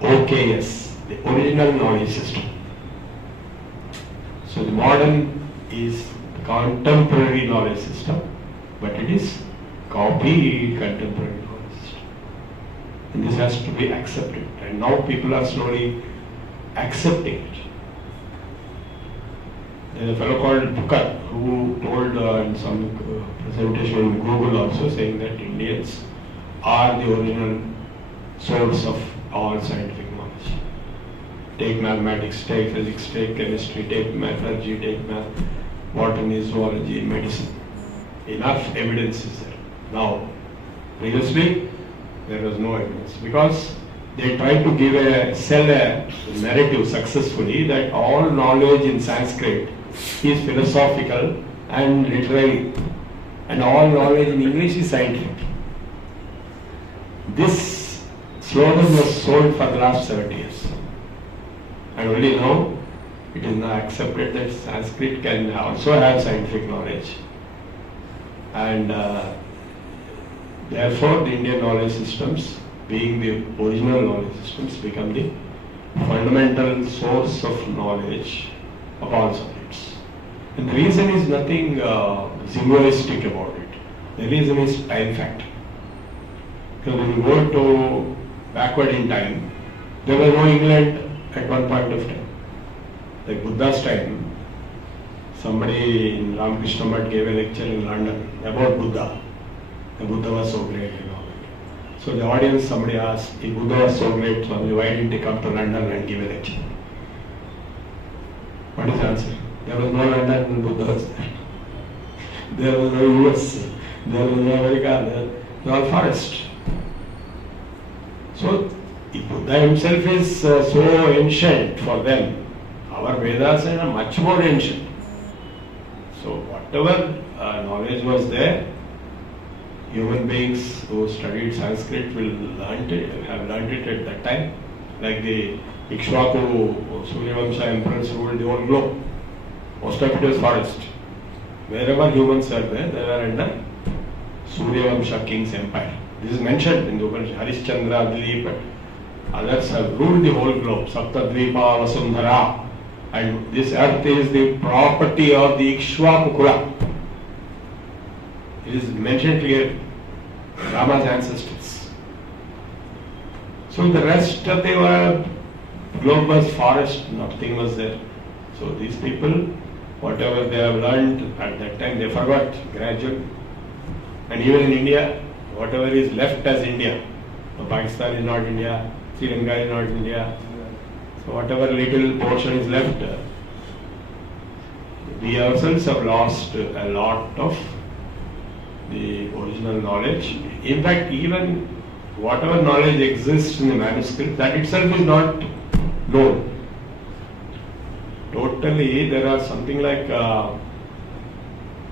OKS, the original knowledge system. So the modern is contemporary knowledge system, but it is copy contemporary knowledge system. And this has to be accepted. And now people are slowly accepting it. There's a fellow called Booker who told in some presentation in Google also saying that Indians are the original source of all scientific knowledge. Take mathematics, take physics, take chemistry, take metallurgy, take botany, zoology, medicine. Enough evidence is there. Now, previously there was no evidence because they tried to sell a narrative successfully that all knowledge in Sanskrit is philosophical and literary, and all knowledge in English is scientific. This slogan was sold for the last 70 years, and only now it is now accepted that Sanskrit can also have scientific knowledge, and therefore the Indian knowledge systems, being the original knowledge systems, become the fundamental source of knowledge of all subjects. And the reason is nothing jingoistic about it. The reason is time factor. Because when you go to backward in time, there was no England at one point of time. Like Buddha's time, somebody in Ramakrishna Math gave a lecture in London about Buddha. The Buddha was so great and all that. So the audience, somebody asked, if Buddha was so great, why didn't he come to London and give a lecture? What is the answer? There was no London when Buddha was there. There was no US, there was no America, they were all forest. So Buddha himself is so ancient for them. Our Vedas are much more ancient. So whatever knowledge was there, human beings who studied Sanskrit will have learned it at that time. Like the Ikshvaku, Suryavamsha emperors ruled the whole globe. Most of it was forest. Wherever humans are there, they are under Suryavamsha king's empire. This is mentioned in the Upanishad. Harishchandra, Dilip, others have ruled the whole globe. Saptadvipa, Vasundhara. And this earth is the property of the Ikshvaku Kula. It is mentioned clearly. Rama's ancestors. So the rest of the world, globe was forest, nothing was there. So these people, whatever they have learned at that time, they forgot gradually. And even in India, whatever is left as India, so Pakistan is not India, Sri Lanka is not India, so whatever little portion is left, we ourselves have lost a lot of the original knowledge. In fact, even whatever knowledge exists in the manuscript, that itself is not known. Totally, there are something like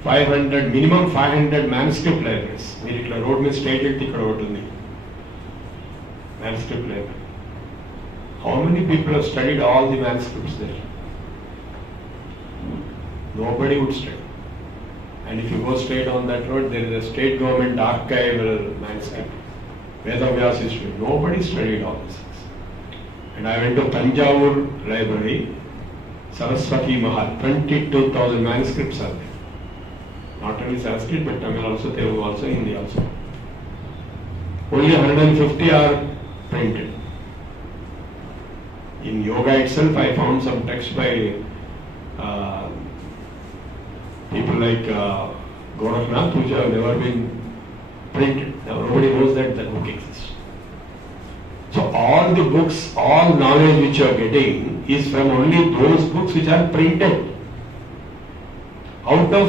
500, minimum 500 manuscript libraries. మీరు ఇట్లా road మీద straight వెళ్తే ఇక్కడ ఒకటి ఉంది manuscript library. How many people have studied all the manuscripts there? Nobody would study. And if you go straight on that road, there is a state government archival manuscript. Vedavyas is studied. Nobody studied all these things. And I went to Tanjavur library, Saraswati Mahal, 22,000 manuscripts are there. Not only Sanskrit, but Tamil also, Telugu also, Hindi also. Only 150 are printed. In yoga itself, I found some text by people like Gorakhnath, which have never been printed. Nobody knows that that book exists. So all the books, all knowledge which you are getting is from only those books which are printed. Out of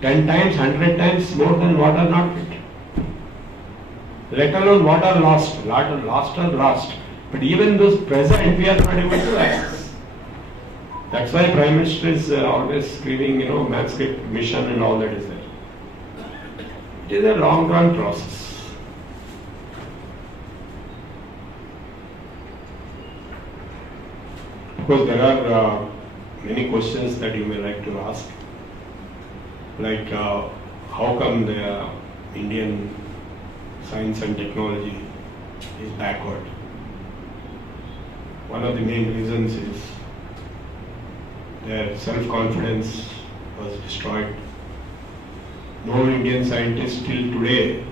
10 times, 100 times more than what are not fit. Let alone what are lost. Lost are lost. But even those present, we are not able to access. That's why Prime Minister is always screaming, manuscript mission and all that is there. It is a long run process. Of course, there are many questions that you may like to ask. Like, how come the Indian science and technology is backward? One of the main reasons is their self-confidence was destroyed. No Indian scientist till today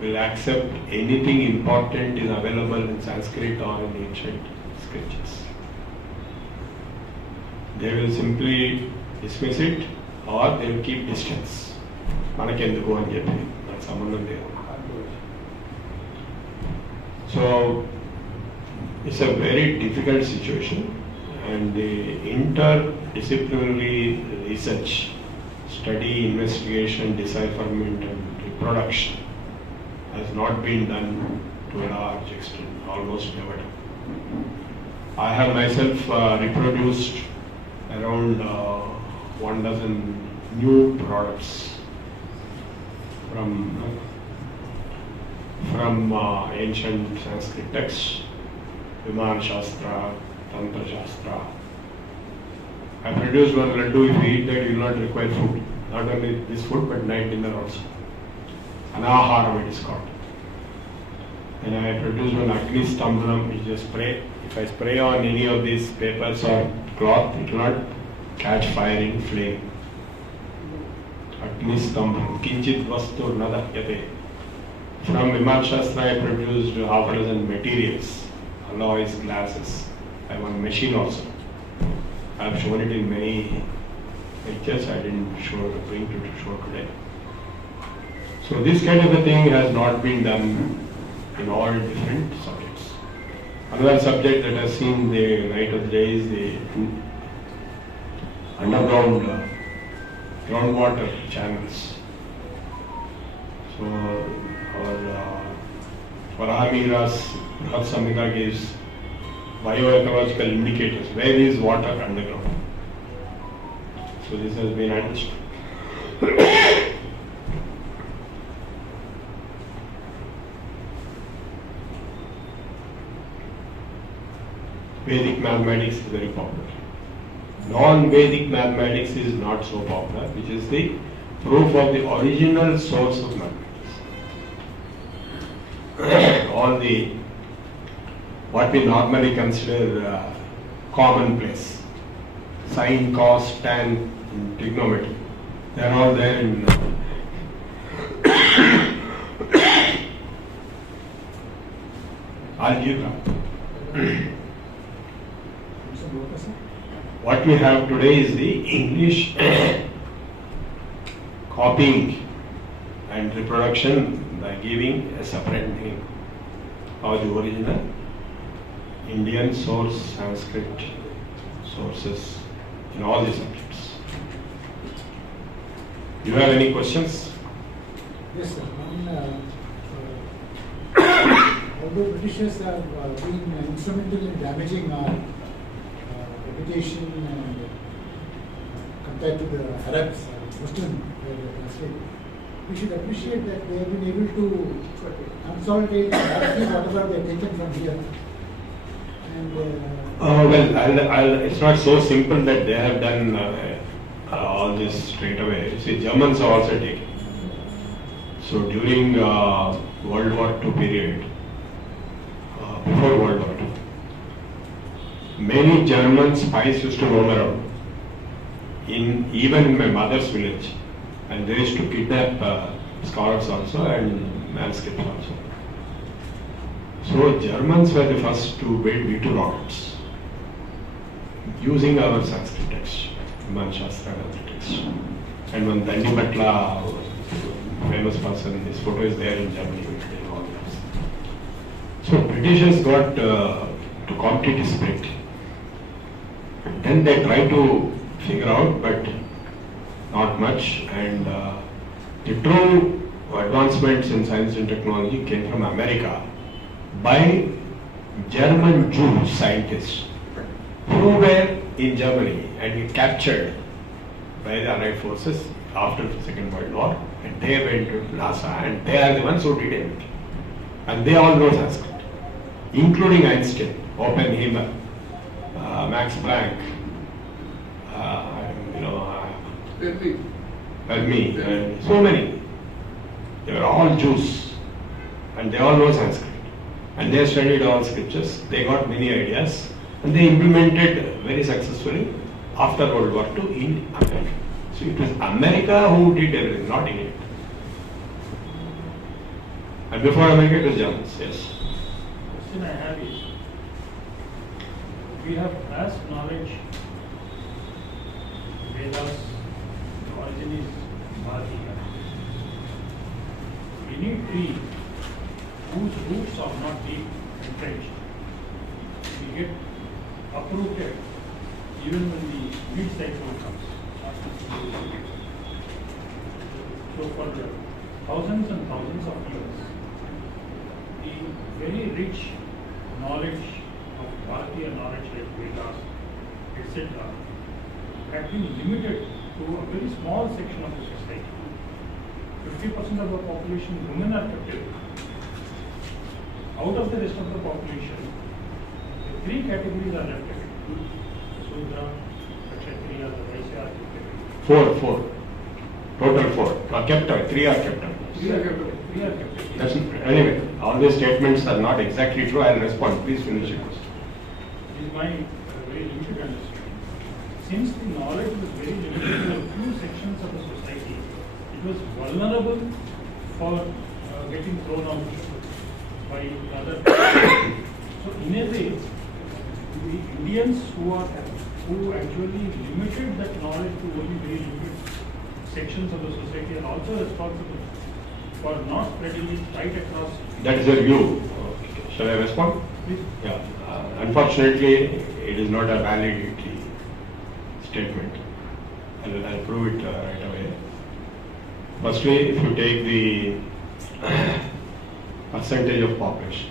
will accept anything important is available in Sanskrit or in ancient scriptures. They will simply dismiss it or they will keep distance. Manakenduku ani cheppi నాకు సంబంధం లేదు. So it's a very difficult situation, and the interdisciplinary research, study, investigation, decipherment and reproduction has not been done to a large extent, almost never done. I have myself reproduced around 12 new products from ancient Sanskrit texts, Vimana Shastra, Tantra Shastra. I produced one laddu. If you eat that, you will not require food. Not only this food, but night dinner also. Anaharam it is called. And I produced one Agni Stambhanam, which is spray. If I spray on any of these papers or cloth, it will not catch fire in flame. Agni Stambhanam, Kinchit Vastu Nadakyate. From Vimana Shastra, I produced half a dozen materials, alloys, glasses. I have one machine also. I have shown it in many lectures. I didn't bring to show today. So this kind of a thing has not been done in all different subjects. Another subject that has seen the light of the day is the underground groundwater channels. So our Varahamira's Bharat Samhita gives bioecological indicators. Where is water underground? So this has been addressed. Vedic mathematics is very popular. Non-Vedic mathematics is not so popular, which is the proof of the original source of mathematics. All the what we normally consider commonplace, sine, cos, tan, trigonometry, they are all there in algebra. What we have today is the English copying and reproduction by giving a separate name of the original Indian source, Sanskrit sources in all these subjects. Do you have any questions? Yes, sir. Although Britishers have been instrumental in damaging our reputation and compared to the Arabs, Muslim, we should appreciate that they have been able to consolidate largely whatever they have taken from here. And, it's not so simple that they have done all this straight away. See, Germans have also taken. So during World War II period, before World War II, many German spies used to roam around, even in my mother's village, and they used to kidnap scholars also and manuscripts also. So Germans were the first to build V2 rockets using our Sanskrit text, Vimana Shastra and other texts. And when Dandi Patla, famous person, his photo is there in Germany. All this. So Britishers got to completely split. Then they tried to figure out, but not much, and the true advancements in science and technology came from America by German Jew scientists who were in Germany and captured by the Allied forces after the Second World War, and they went to NASA, and they are the ones who did everything. And they all know Sanskrit, including Einstein, Oppenheimer, Max Planck, Fermi, and so many. They were all Jews, and they all know Sanskrit. And they studied all scriptures, they got many ideas, and they implemented very successfully after World War II in America. So it was America who did everything, not England. And before America it was Germans, yes. Question I have is, we have vast knowledge, Vedas, the origin is Bharatiya. Any tree whose roots are not deep entrenched, we get uprooted even when the mid cycle comes. So for thousands and thousands of years, the very rich knowledge of Bharatiya knowledge like Vedas, etc., had been limited to a very small section of the society. 50% of the population, women are kept away. Out of the rest of the population, the three categories are left away. Sudra, the Kshatriya, the Vaishya are kept away. Four. Total four. Are kept away. Three are kept away. Three are kept away. That's, anyway, all these statements are not exactly true. I'll respond. Please finish your question. This is my very limited understanding. Since the knowledge was very limited to a few sections of the society, it was vulnerable for getting thrown out by other. So in a way, the Indians who actually limited that knowledge to only very limited sections of the society are also responsible for not spreading it right across. That is your view. Shall I respond? Please. Yeah. Unfortunately, it is not a validity statement. I'll prove it right away. Firstly, if you take the percentage of population,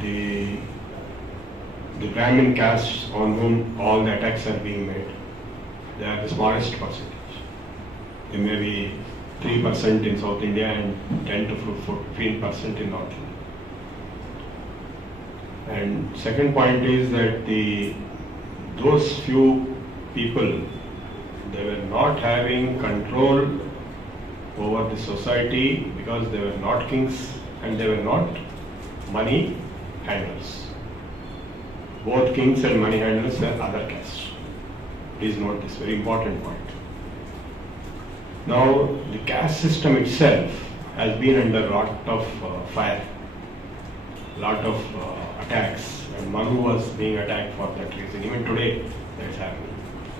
the Brahmin castes on whom all the attacks are being made, they are the smallest percentage. They may be 3% in South India and 10 to 15% in North India. And second point is that those few people, they were not having control over the society because they were not kings and they were not money handlers. Both kings and money handlers were other castes. Please note this very important point. Now, the caste system itself has been under a lot of fire, lot of attacks, and Manu was being attacked for that reason. Even today, that is happening.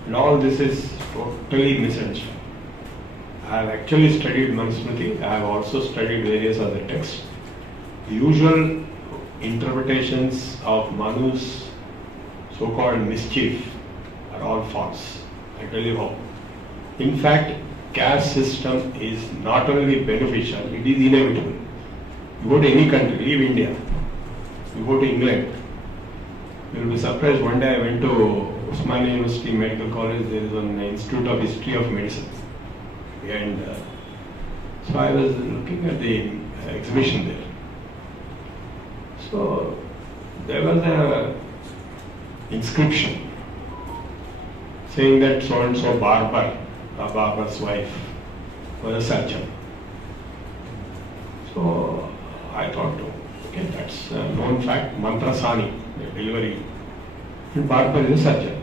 And all this is totally misunderstood. I have actually studied Manusmriti. I have also studied various other texts. The usual interpretations of Manu's so-called mischief are all false. I tell you how. In fact, caste system is not only beneficial, it is inevitable. You go to any country, leave India, you go to England, you will be surprised. One day I went to Osmania University Medical College, there is an Institute of History of Medicine. And so I was looking at the exhibition there. So there was a inscription saying that so and so barber, a barber's wife, was a surgeon. So I thought, okay, that's a known fact. Mantrasani, the delivery, and barber is a surgeon.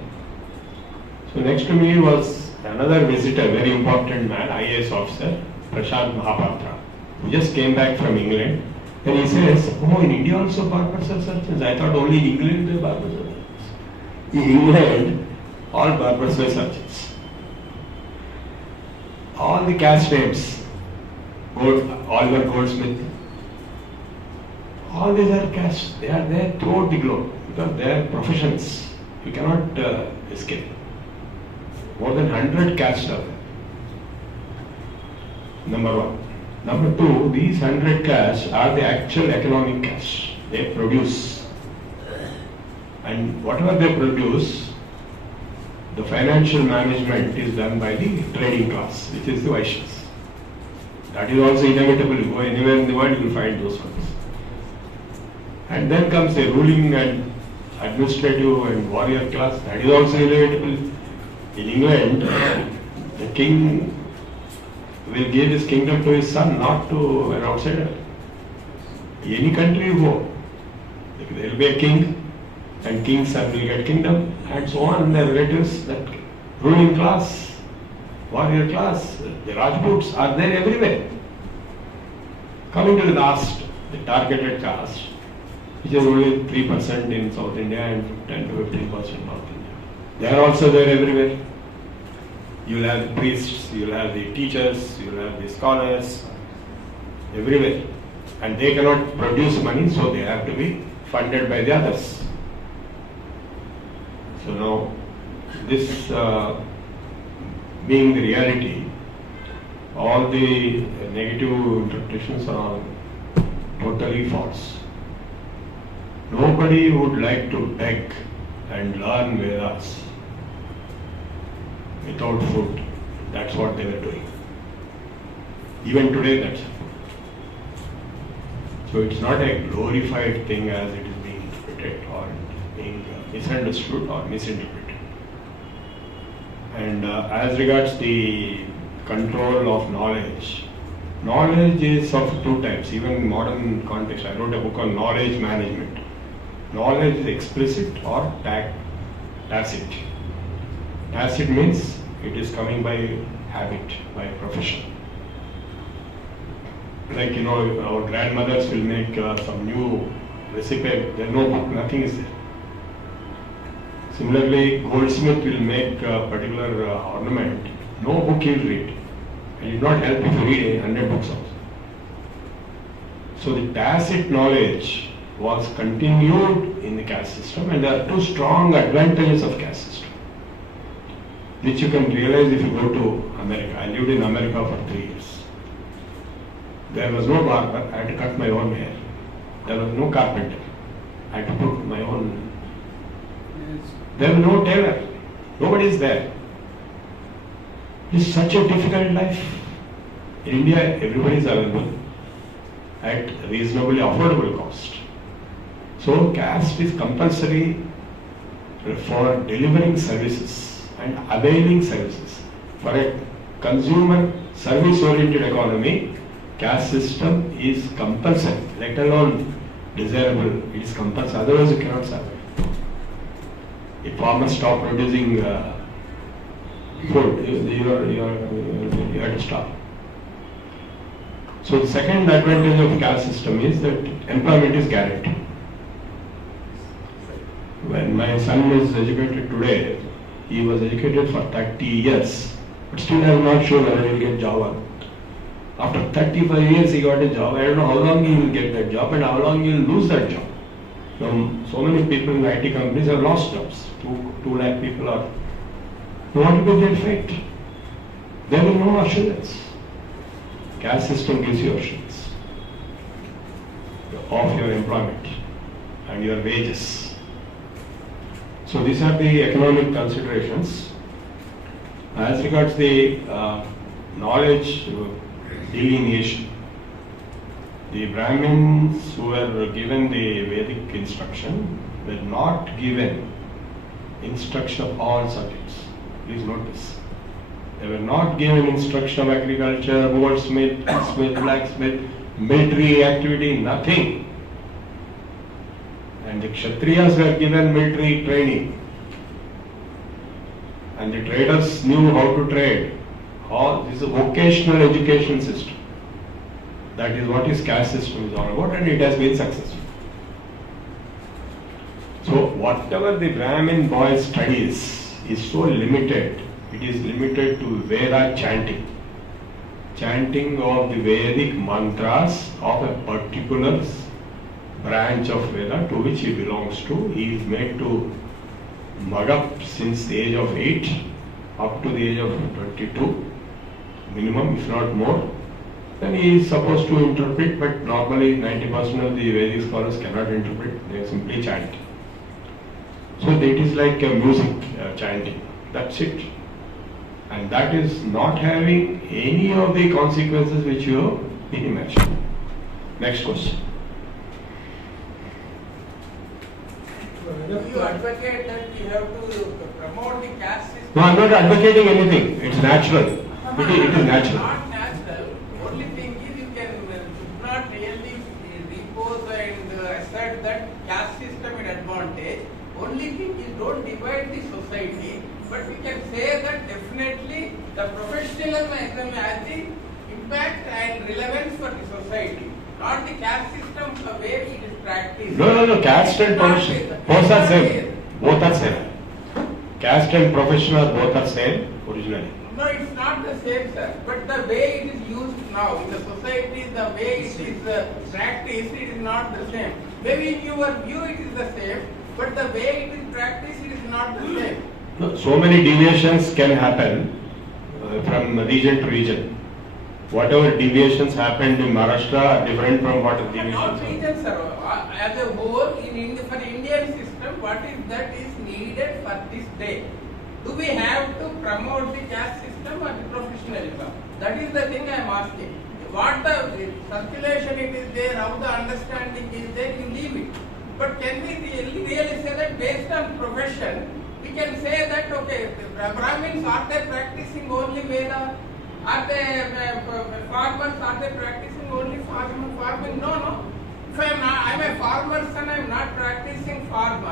So next to me was another visitor, very important man, IAS officer, Prashant Mahapatra, who just came back from England. And he says, oh, in India also barbers are surgeons. I thought only in England the barbers are surgeons. In England, all barbers were surgeons. All the caste names, Oliver Goldsmith, all these are castes. They are there throughout the globe because they are professions. You cannot escape. More than 100 castes are there. Number one. Number two, these 100 castes are the actual economic castes. They produce. And whatever they produce, the financial management is done by the trading class, which is the Vaishyas. That is also inevitable. You go anywhere in the world, you will find those ones. And then comes the ruling and administrative and warrior class. That is also inevitable. In England, the king will give his kingdom to his son, not to an outsider. Any country you go, there will be a king, and king's son will get kingdom, and so on. Their relatives, that ruling class, warrior class, the Rajputs are there everywhere. Coming to the last, the targeted caste, which is only 3% in South India and 10 to 15% North India. They are also there everywhere. You will have the priests, you will have the teachers, you will have the scholars, everywhere. And they cannot produce money, so they have to be funded by the others. So now, this being the reality, all the negative interpretations are totally false. Nobody would like to beg and learn Vedas without food. That's what they were doing. Even today, that's it. So it's not a glorified thing as it is being interpreted or being misunderstood or misinterpreted. And as regards the control of knowledge, knowledge is of two types. Even in modern context, I wrote a book on knowledge management. Knowledge is explicit or tacit. Tacit means it is coming by habit, by profession. Like, our grandmothers will make some new recipe, there's no book, nothing is there. Similarly, goldsmith will make a particular ornament, no book he will read. And it will not help if you read 100 books also. So the tacit knowledge was continued in the caste system, and there are two strong advantages of caste system, which you can realize if you go to America. I lived in America for 3 years. There was no barber, I had to cut my own hair. There was no carpenter, I had to put my own. There was no tailor, nobody is there. It's such a difficult life. In India, everybody is available at reasonably affordable cost. So caste is compulsory for delivering services and availing services. For a consumer service-oriented economy, caste system is compulsory, let alone desirable. It is compulsory, otherwise you cannot survive. If farmers stop producing food, you have to stop. So the second advantage of caste system is that employment is guaranteed. When my son is educated today, he was educated for 30 years, but still I am not sure whether he will get job. After 35 years he got a job. I don't know how long he will get that job and how long he will lose that job. So many people in IT companies have lost jobs. 2 lakh people are. What will be their fate? There will be no assurance. Caste system gives you assurance of your employment and your wages. So these are the economic considerations. As regards the knowledge delineation, the Brahmins who were given the Vedic instruction were not given instruction of all subjects. Please notice. They were not given instruction of agriculture, goldsmith, smith, blacksmith, military activity, nothing. And the Kshatriyas were given military training. And the traders knew how to trade. This is a vocational education system. That is what his caste system is all about, and it has been successful. So whatever the Brahmin boy studies is so limited. It is limited to Veda chanting. Chanting of the Vedic mantras of a particular branch of Veda to which he belongs to. He is made to mug up since the age of 8 up to the age of 22 minimum, if not more, then he is supposed to interpret, but normally 90% of the Vedic scholars cannot interpret, they simply chant. So it is like a music chanting, that's it. And that is not having any of the consequences which you have been mentioned. Next question. You advocate that you have to promote the caste system. No, I am not advocating anything, it's natural. It is natural. Not natural. Only thing is you should not really repose and assert that caste system is advantage. Only thing is don't divide the society, but we can say that definitely the professionalism has the impact and relevance for the society. Not the caste system, the way it is practiced. No, caste and professional, both are same. Both are same. Caste and professional both are same originally. No, it's not the same, sir. But the way it is used now in the society, the way it is practiced, it is not the same. Maybe in your view it is the same, but the way it is practiced, it is not the same. No, so many deviations can happen from region to region. Whatever deviations happened in Maharashtra are different from what deviations Not happened. region, sir. As a whole, for the Indian system, what is that is needed for this day? Do we have to promote the caste system or the professionalism? That is the thing I am asking. What the circulation it is there, how the understanding is there, you leave it. But can we really say that based on profession, we can say that, okay, the Brahmins, are they practicing only Veda? Are they farmers, are they practicing only farming? No. If I am a farmer's son, I am not practicing farm,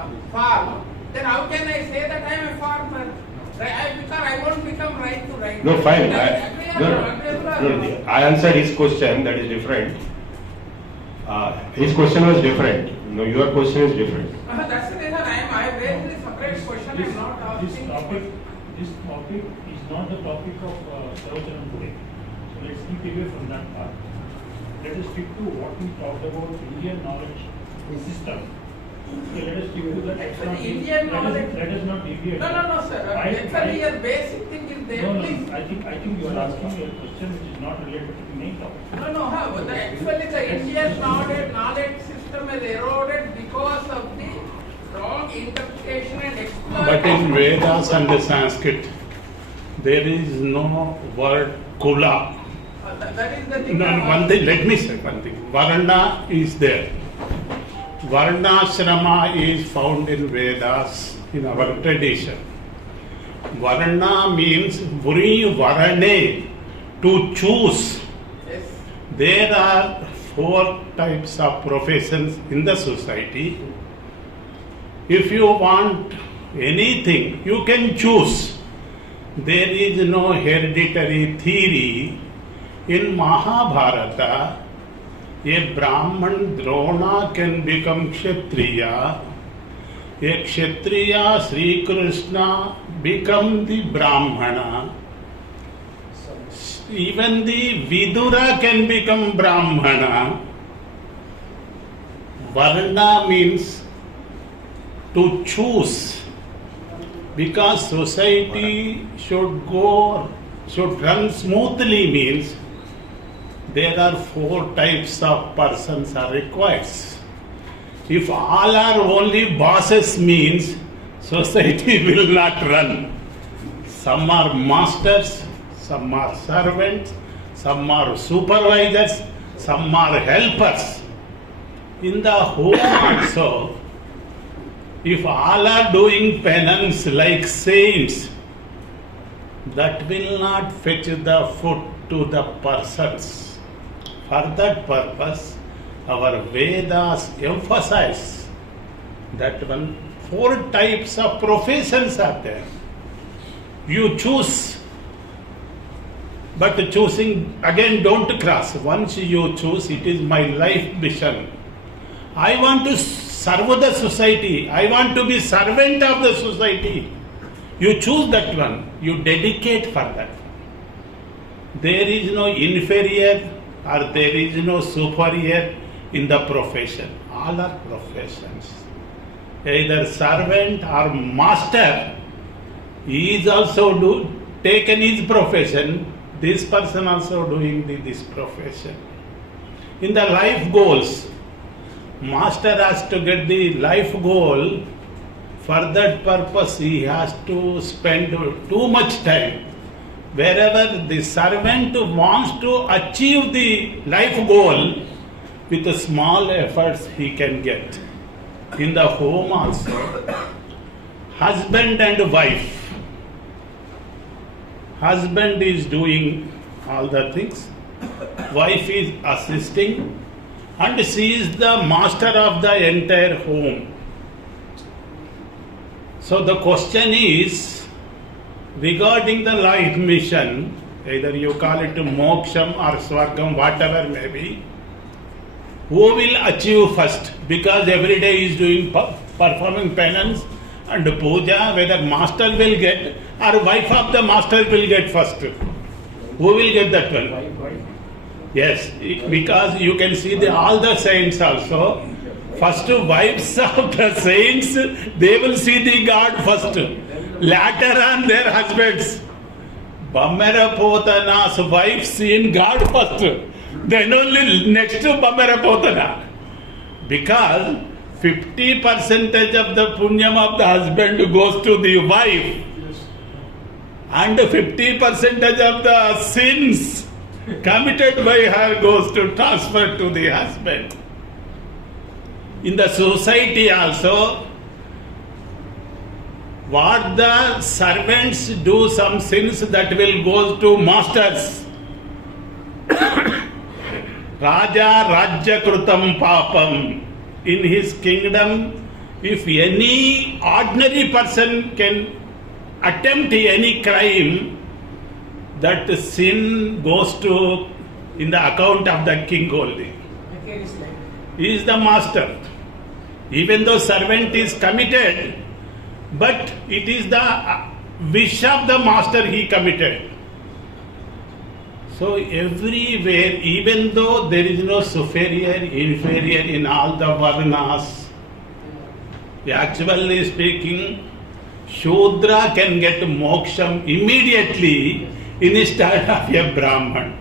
then how can I say that I am a farmer? Because I won't become right to right. No, fine. I answered his question, that is different. His question was different. No, your question is different. That's the reason I have raised a separate question. I am not asking. This topic is not the topic of Sarvajanam today. So let's keep away from that part. Let us stick to what we talked about, Indian knowledge system. So let us stick to that. Let us not deviate. No, sir. Actually, your basic thing is there. No, Please. I think you are asking a question which is not related to the main topic. No. Actually, the Indian knowledge system is eroded because of the wrong interpretation and exploitation. But in Vedas and Sanskrit, there is no word kula. That is the thing. No, one thing, let me say one thing. Varna is there. Varnashrama is found in Vedas, in our tradition. Varna means varane, to choose. Yes. There are 4 types of professions in the society. If you want anything, you can choose. There is no hereditary theory. In Mahabharata, a Brahman Drona can become Kshatriya. A Kshatriya, Sri Krishna, become the Brahmana. Even the Vidura can become Brahmana. Varna means to choose, because society should run smoothly, means there are 4 types of persons are required. If all are only bosses, means society will not run. Some are masters, some are servants, some are supervisors, some are helpers. In the home also, if all are doing penance like saints, that will not fetch the food to the persons. For that purpose, our Vedas emphasize that 4 types of professions are there. You choose, but choosing again don't cross. Once you choose, it is my life mission. I want to serve the society. I want to be servant of the society. You choose that one. You dedicate for that. There is no inferior or there is no superior in the profession. All are professions. Either servant or master, He is also taken his profession. This person also doing this profession. In the life goals, master has to get the life goal. For that purpose, he has to spend too much time. Wherever the servant wants to achieve the life goal, with small efforts he can get. In the home also, husband and wife. Husband is doing all the things, wife is assisting, and she is the master of the entire home. So the question is, regarding the life mission, either you call it moksham or swargam, whatever may be, who will achieve first? Because every day is doing performing penance and puja, whether master will get or wife of the master will get first. Who will get that one? Yes, because you can see all the saints also. First wives of the saints, they will see the God first. Later on their husbands. Bamera Potana's wife seen God first. Then only next to Bamera Potana. Because 50% of the punyam of the husband goes to the wife. And 50% of the sins committed by her goes to transfer to the husband. In the society also, what the servants do some sins that will go to masters. Raja Rajya Krutam Papam. In his kingdom, if any ordinary person can attempt any crime, that sin goes to in the account of the king only. He is the master. Even though servant is committed, but it is the wish of the master he committed. So everywhere, even though there is no superior, inferior in all the varnas, actually speaking, Shudra can get moksham immediately instead of a Brahman.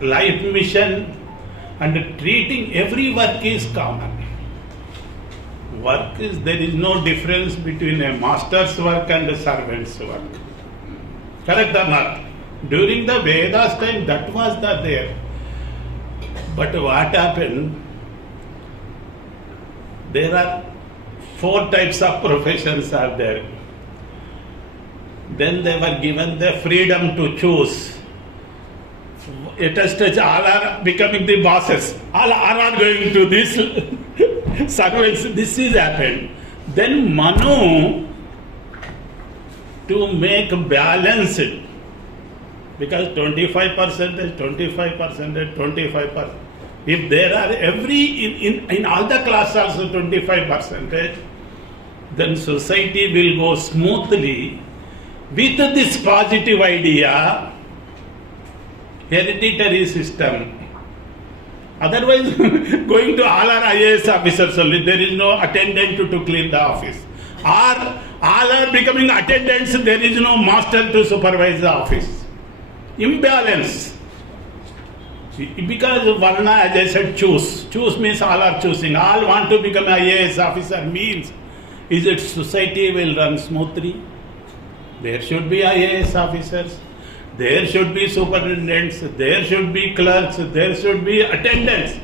Life mission and treating every work is common. Work is, there is no difference between a master's work and a servant's work. Correct or not? During the Vedas time, that was there. But what happened? There are 4 types of professions are there. Then they were given the freedom to choose. At a stage, all are becoming the bosses. All are going to this servants. This is happened. Then Manu, to make balanced, because 25% is 25%, 25%. If there are in all the class also 25%, then society will go smoothly with this positive idea, hereditary system. Otherwise, going to all our IAS officers only, there is no attendant to clean the office. Or all are becoming attendants, there is no master to supervise the office. Imbalance. Because Varna, as I said, choose. Choose means all are choosing. All want to become IAS officer means, is it society will run smoothly? There should be IAS officers. There should be superintendents. There should be clerks. There should be attendants.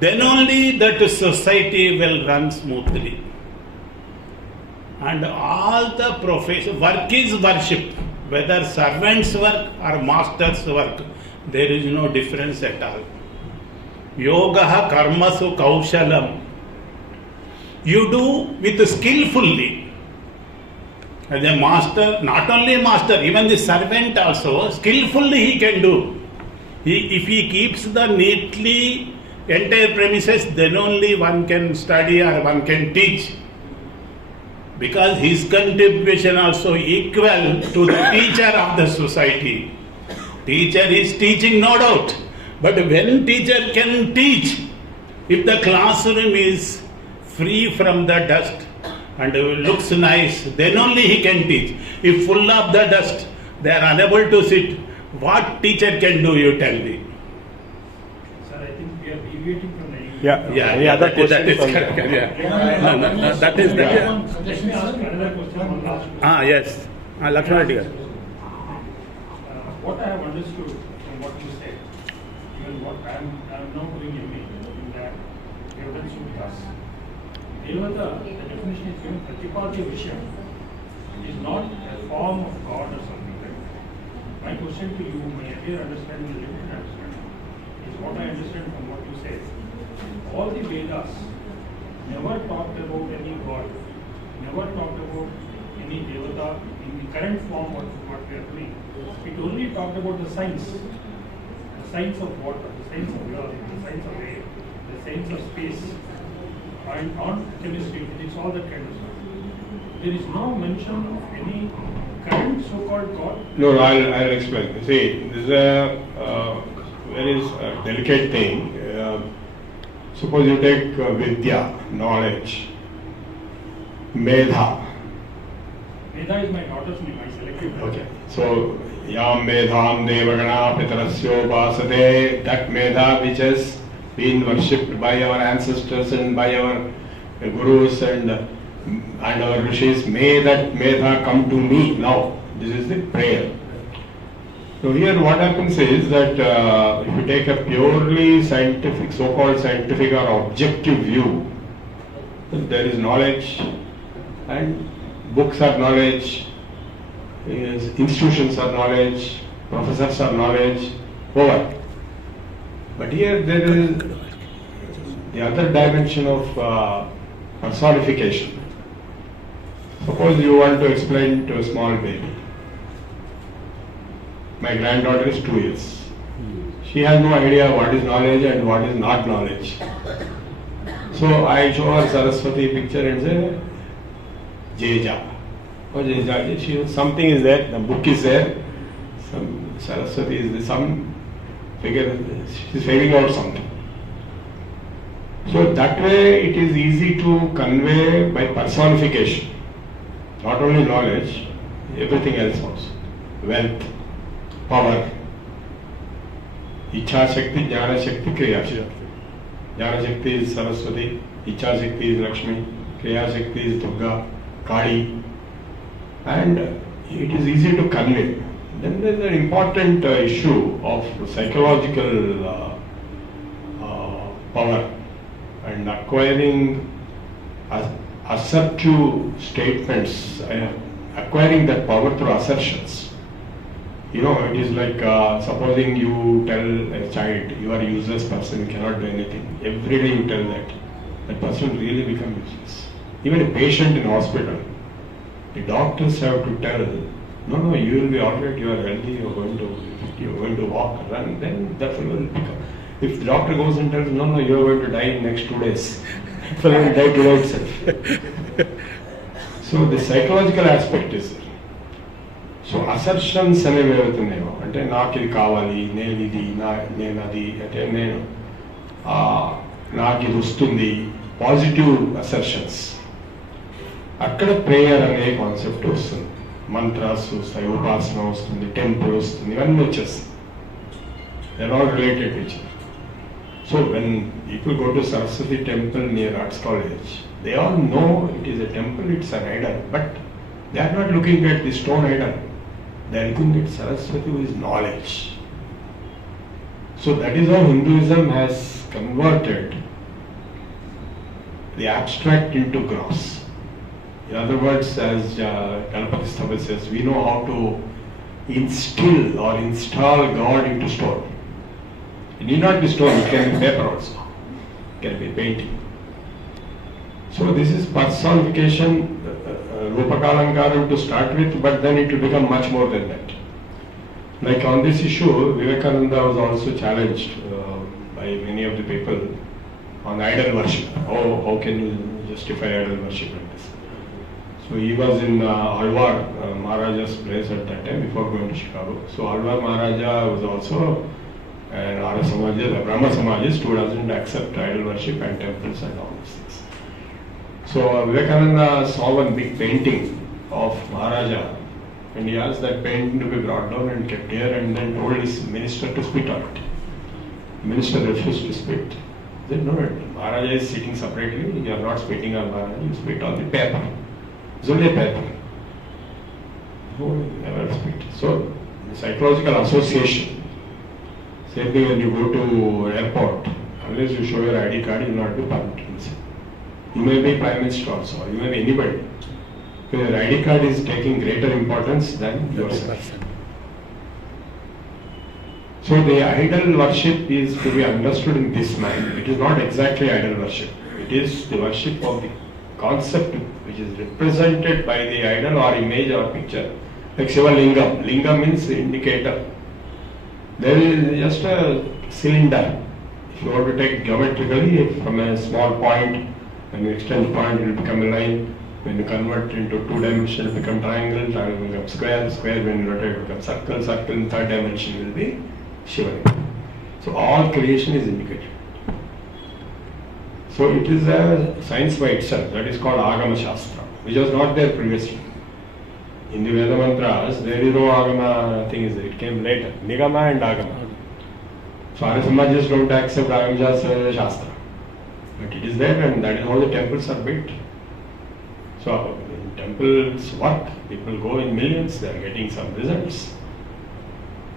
Then only that society will run smoothly. And all the profession, work is worship. Whether servant's work or master's work, there is no difference at all. Yogaha karmasu kaushalam. You do with skillfully. As a master, not only a master, even the servant also, skillfully he can do. If he keeps the neatly entire premises, then only one can study or one can teach. Because his contribution also equal to the teacher of the society. Teacher is teaching, no doubt. But when teacher can teach, if the classroom is free from the dust, and looks nice, then only he can teach. If full of the dust, they are unable to sit, what teacher can do, you tell me? Sir, I think we are deviating from the Yeah. Yeah, Any yeah, other that is questions on correct. that? Yeah. No, that is Yeah. that. One Let suggestion, me ask sir. another question, one last question. Ah, yes. Lakshman Reddy garu. What I have understood from what you said, even what I am now doing MA in that evidence with us. Devata, the definition is given Pratipati Vishya. It is not a form of God or something like that. My question to you, my earlier understanding, the limited understanding, is what I understand from what you said. All the Vedas never talked about any God, never talked about any Devata in the current form what we are doing. It only talked about the science of water, the science of earth, the science of air, the science of space, and on chemistry, physics, all that kind of stuff. There is no mention of any current so-called God. No, I'll explain. See, this is a very delicate thing. Suppose you take Vidya, knowledge, Medha. Veda is my daughter's name, I selected her. Okay. So, Yam Medham Devagana Pitarasyo Basade, that Medha which has been worshipped by our ancestors and by our gurus and our rishis, may that Medha come to me now. This is the prayer. So here what happens is that if you take a purely scientific, so-called scientific or objective view, there is knowledge and books are knowledge, institutions are knowledge, professors are knowledge, over. But here there is the other dimension of personification. Suppose you want to explain to a small baby. My granddaughter is 2 years. She has no idea what is knowledge and what is not knowledge. So I show her Saraswati picture and say, Jeja. Oh, Jeja, she, something is there, the book is there, some Saraswati is there, some figure, she's figuring out something. So that way it is easy to convey by personification. Not only knowledge, everything else also. Wealth, power, Icha Shakti, Jnana Shakti, Kriya Shakti. Jnana Shakti is Saraswati, Icha Shakti is Lakshmi, Kriya Shakti is Durga, Kali, and it is easy to convey. Then there is an important issue of psychological power and acquiring assertive statements, acquiring that power through assertions. You know, it is like supposing you tell a child, you are a useless person, you cannot do anything. Every day you tell that person really becomes useless. Even a patient in hospital, the doctors have to tell, no, you will be alright, you are healthy, you are going to walk, run, then that fellow will become. If the doctor goes and tells, no, you are going to die in next 2 days, that fellow will die today itself. So the psychological aspect is there. So assertions అనేవి ఏవవుతున్నాయో అంటే నాకు ఇది కావాలి, నేను అది అంటే నేను నాకు ఇది వస్తుంది, పాజిటివ్ అసర్షన్స్, అక్కడ ప్రేయర్ అనే కాన్సెప్ట్ వస్తుంది. మంత్రాస్ వస్తాయి, ఉపాసన వస్తుంది, టెంపుల్ వస్తుంది, ఇవన్నీ వచ్చేస్తాయి. They are all related to each other. So when people go to Saraswati temple near arts college, they all know it is a temple, it's an idol, but they are not looking at the stone idol. They are looking at Saraswati, who is knowledge. So that is how Hinduism has converted the abstract into gross. In other words, as Ganapati Stava says, we know how to instill or install God into stone. It need not be stone, it can be paper also. It can be painting. So this is personification, Rupakalankaram to start with, but then it will become much more than that. Like on this issue, Vivekananda was also challenged by many of the people on idol worship. How can you justify idol worship like this? So he was in Alwar Maharaja's place at that time before going to Chicago. So Alwar Maharaja was also an Arya Samajist, a Brahma Samajist who doesn't accept idol worship and temples and all these things. So Vivekananda saw one big painting of Maharaja, and he asked that painting to be brought down and kept here, and then told his minister to spit on it. The minister refused to spit. He said, no, Maharaja is sitting separately, you are not spitting on Maharaja, you spit on the paper. It's only a paper. No, never spit. So, psychological association. Same thing when you go to airport, unless you show your ID card, you will not be permitted. You may be Prime Minister also, you may be anybody. Because your ID card is taking greater importance than yourself. So the idol worship is to be understood in this manner. It is not exactly idol worship. It is the worship of the concept which is represented by the idol or image or picture. Like Shiva Lingam. Lingam means indicator. There is just a cylinder. If you want to take geometrically from a small point, when you extend the point it will become a line. When you convert into 2 dimension it will become triangle, triangle will become square, square when you rotate it will become circle, circle in 3rd dimension will be Shiva. So all creation is indicated. So it is a science by itself, that is called Agama Shastra, which was not there previously. In the Veda Mantras, there is no Agama thing is there, it came later. Nigama and Agama. So Arya Samajas don't accept Agama Shastra as a Shastra. But it is there, and that is how the temples are built. So in temples work, people go in millions, they are getting some results.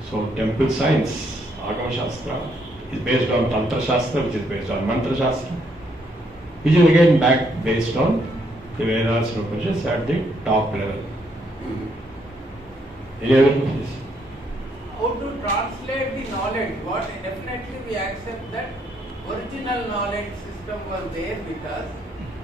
So temple science, Agama Shastra, is based on Tantra Shastra, which is based on Mantra Shastra, which is again back based on the Vedas and Upanishads at the top level. Any other questions? How to translate the knowledge? What definitely we accept that original knowledge system was there with us,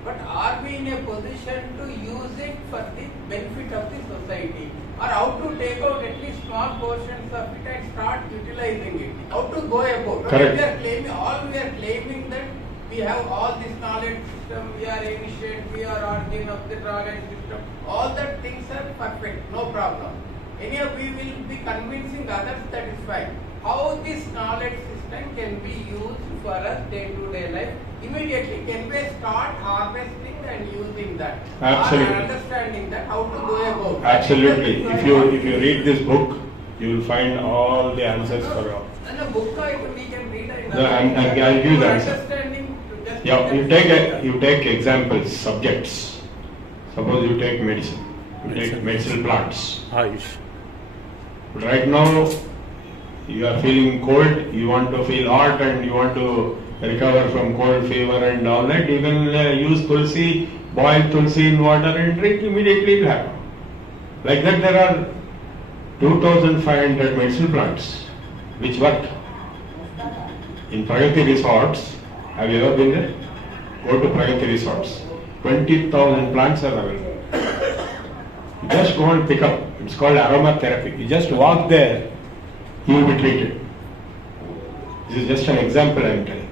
but are we in a position to use it for the benefit of the society? Or how to take out at least small portions of it and start utilizing it? How to go about? Correct. We are claiming that we have all this knowledge system, we are initiate, we are origin of the knowledge system. All that things are perfect, no problem. We will be convincing others, that is fine. How this knowledge system can be used for us day-to-day life? Immediately, can we start harvesting and using that? Absolutely. Or understanding that, how to go about? Absolutely. If you read this book, you will find all the answers for all. And a book we can read. No, I'll give you the answer. Understanding. Yeah, you take examples, subjects. Suppose you take medicine. You take medicinal plants. Ayush. Right now, you are feeling cold, you want to feel hot, and you want to recover from cold, fever and all that. You can use tulsi, boil tulsi in water and drink, immediately it will happen. Like that there are 2,500 medicinal plants which work. In Pragati resorts, have you ever been there? Go to Pragati resorts. 20,000 plants are available. You just go and pick up. It's called aromatherapy. You just walk there, you will be treated. This is just an example I am telling.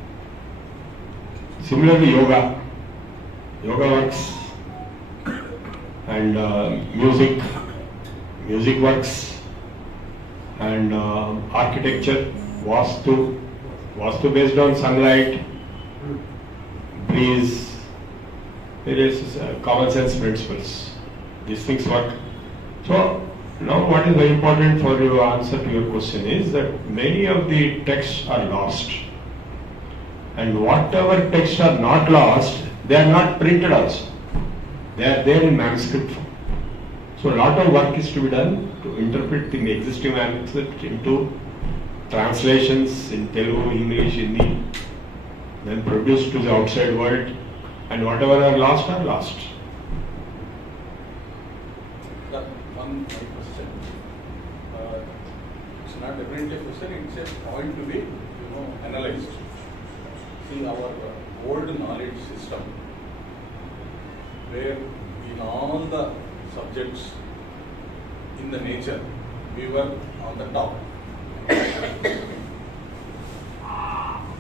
Similarly, yoga. Yoga works. And music works. And architecture, Vastu based on sunlight, breeze, various common sense principles. These things work. So, now what is very important for your answer to your question is that many of the texts are lost. And whatever texts are not lost, they are not printed also. They are there in manuscript form. So a lot of work is to be done to interpret the existing manuscript into translations in Telugu, English, Hindi, then produced to the outside world, and whatever are lost are lost. One question. It's not definitely a question, it's a point to be analyzed. See, our old knowledge system, where in all the subjects in the nature, we were on the top.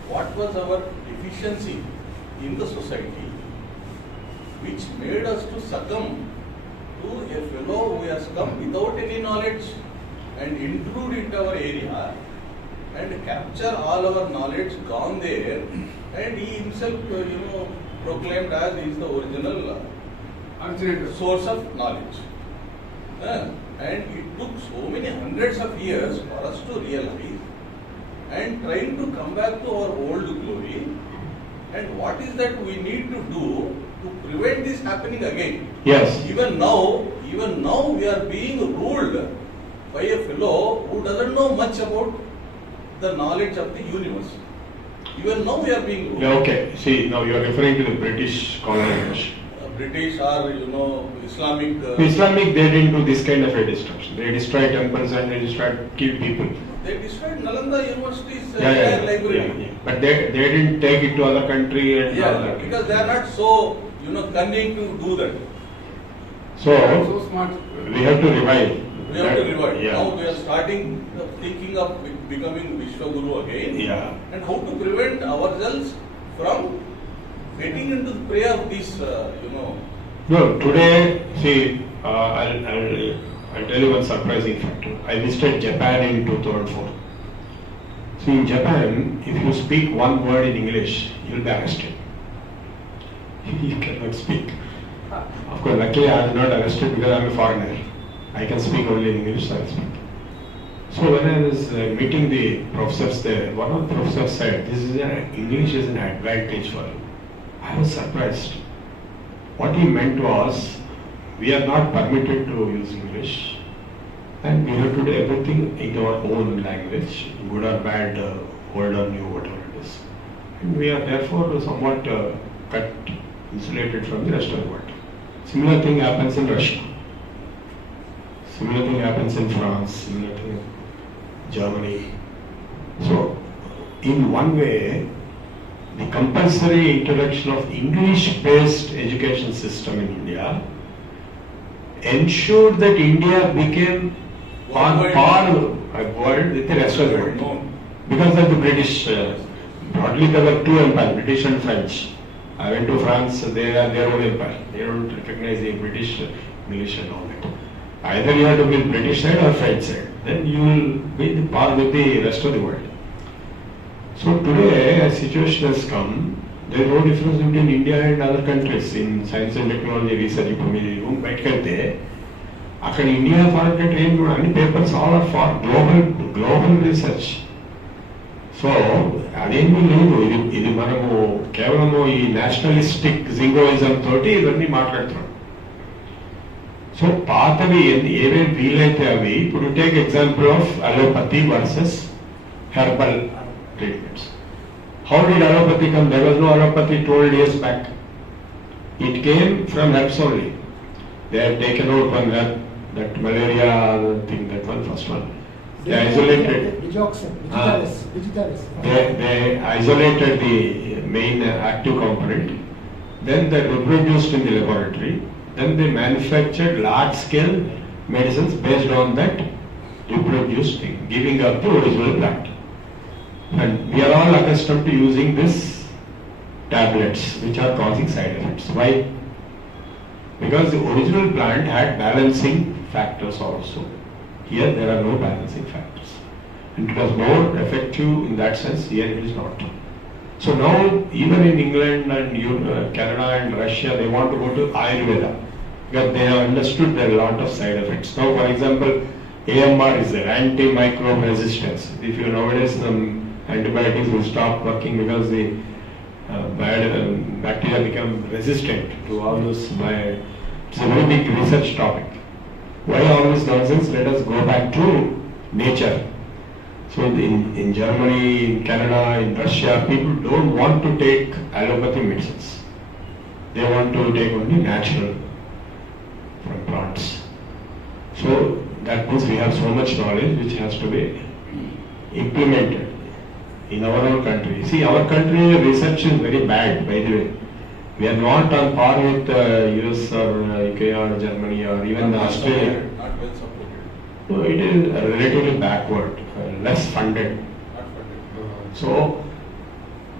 What was our deficiency in the society which made us to succumb to a fellow who has come without any knowledge and intrude into our area and capture all our knowledge, gone there, and he himself proclaimed as he is the original source of knowledge. And it took so many hundreds of years for us to realize and trying to come back to our old glory. And what is that we need to do to prevent this happening again? Yes. Even now we are being ruled by a fellow who doesn't know much about the knowledge of the universe. Even now we are being ruled. Yeah, okay. See, now you are referring to the British colonization. British or Islamic. Islamic, they didn't do this kind of a destruction. They destroyed temples and they destroyed, killed people. They destroyed Nalanda University's Yeah. library. But they didn't take it to other country and all that. Because they are not so cunning to do that. So smart. we have to revive. We have to revive. Yeah. Now we are starting thinking of becoming Vishwaguru again. Yeah. And how to prevent ourselves from getting into the prey of these, No, today, see, I'll tell you one surprising fact. I visited Japan in 2004. See, in Japan, if you speak one word in English, you'll be arrested. You cannot speak. Of course, luckily I was not arrested because I'm a foreigner. I can speak only in English, so I speak. So when I was meeting the professors there, one of the professors said, English is an advantage for you. I was surprised. What he meant was, we are not permitted to use English and we have to do everything in our own language, good or bad, old or new, whatever it is. And we are therefore somewhat cut, insulated from the rest of the world. Similar thing happens in Russia. Similar thing happens in France, similar thing in Germany. So, in one way, the compulsory introduction of English-based education system in India ensured that India became on par with the rest of the world. Because of the British, broadly there were two empires, British and French. I went to France, they are their own empire. They don't recognize the British English and all that. Either you have to be British side or French side. Then you will be the par with the rest of the world. So today a situation has come, there is no difference between India and other countries in science and technology research. If you room bite అక్కడ India foreign country ఏం కూడా అన్ని papers all are for global research. So అదేమీ లేదు, ఇది మనము కేవలము ఈ నేషనలిస్టిక్ జింగోయిజం తోటి ఇవన్నీ మాట్లాడుతున్నాం. సో పాతవి ఏవేవి వీలైతే అవి, ఇప్పుడు take example of allopathy versus herbal treatments. How did allopathy come? There was no allopathy 12 years back. It came from herbs only. They had taken out one herb, that malaria thing, that one first one. They isolated. They isolated the main active component. Then they reproduced in the laboratory. Then they manufactured large-scale medicines based on that reproduced thing, giving up the original plant. And we are all accustomed to using this tablets which are causing side effects. Why? Because the original plant had balancing factors also. Here there are no balancing factors. And it was more effective in that sense, here it is not. So now even in England and Canada and Russia, they want to go to Ayurveda because they have understood there are a lot of side effects. Now for example, AMR is there, antimicrobial resistance. If you nowadays antibiotics will stop working because the bad bacteria become resistant to all those. It's a very big research topic. Why all this nonsense? Let us go back to nature. So in Germany, in Canada, in Russia, people don't want to take allopathy medicines. They want to take only natural from plants. So that means we have so much knowledge which has to be implemented in our own country. See, our country research is very bad, by the way. We are not on par with US or UK or Germany or even Australia. Not well supported. So it is relatively backward, less funded. Not funded. So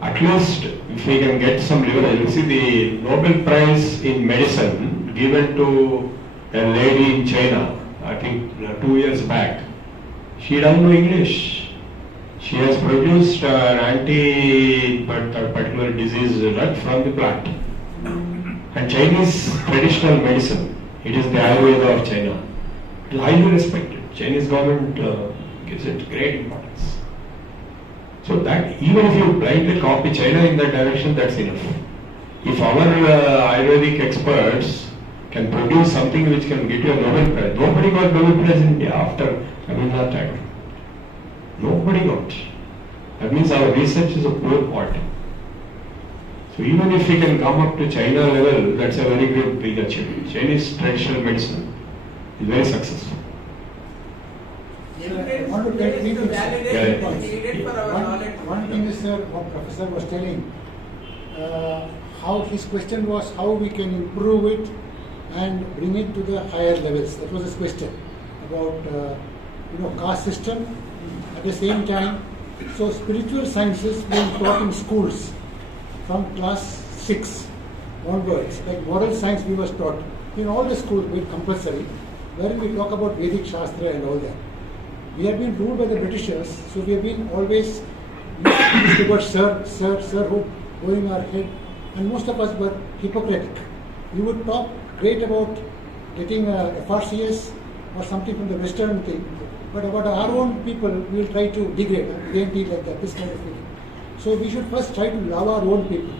at least if we can get some leverage, you see the Nobel Prize in medicine given to a lady in China, I think 2 years back. She doesn't know English. She has produced an anti-particular disease drug from the plant. And Chinese traditional medicine, it is the Ayurveda of China. It is highly respected. Chinese government gives it great importance. So that even if you blindly copy China in that direction, that's enough. If our Ayurvedic experts can produce something which can get you a Nobel Prize, nobody got Nobel Prize in India after Rabindranath Tagore. Nobody got. That means our research is of poor quality. So even if we can come up to China level, that's a very good big achievement. Chinese traditional medicine is very successful. I want to tell three things. Validate what is needed for our knowledge. One thing is, sir, what Professor was telling, how his question was how we can improve it and bring it to the higher levels. That was his question about caste system. At the same time, so spiritual sciences being taught in schools from class 6 onwards, like moral science we was taught in all the schools, with compulsory, wherein we talk about Vedic Shastra and all that. We have been ruled by the Britishers, so we have been always used to word sir, going our head, and most of us were hypocritic. We would talk great about getting a FRCS or something from the Western thing, but about our own people, we will try to degrade, DNT like that, this kind of thing. So we should first try to love our own people.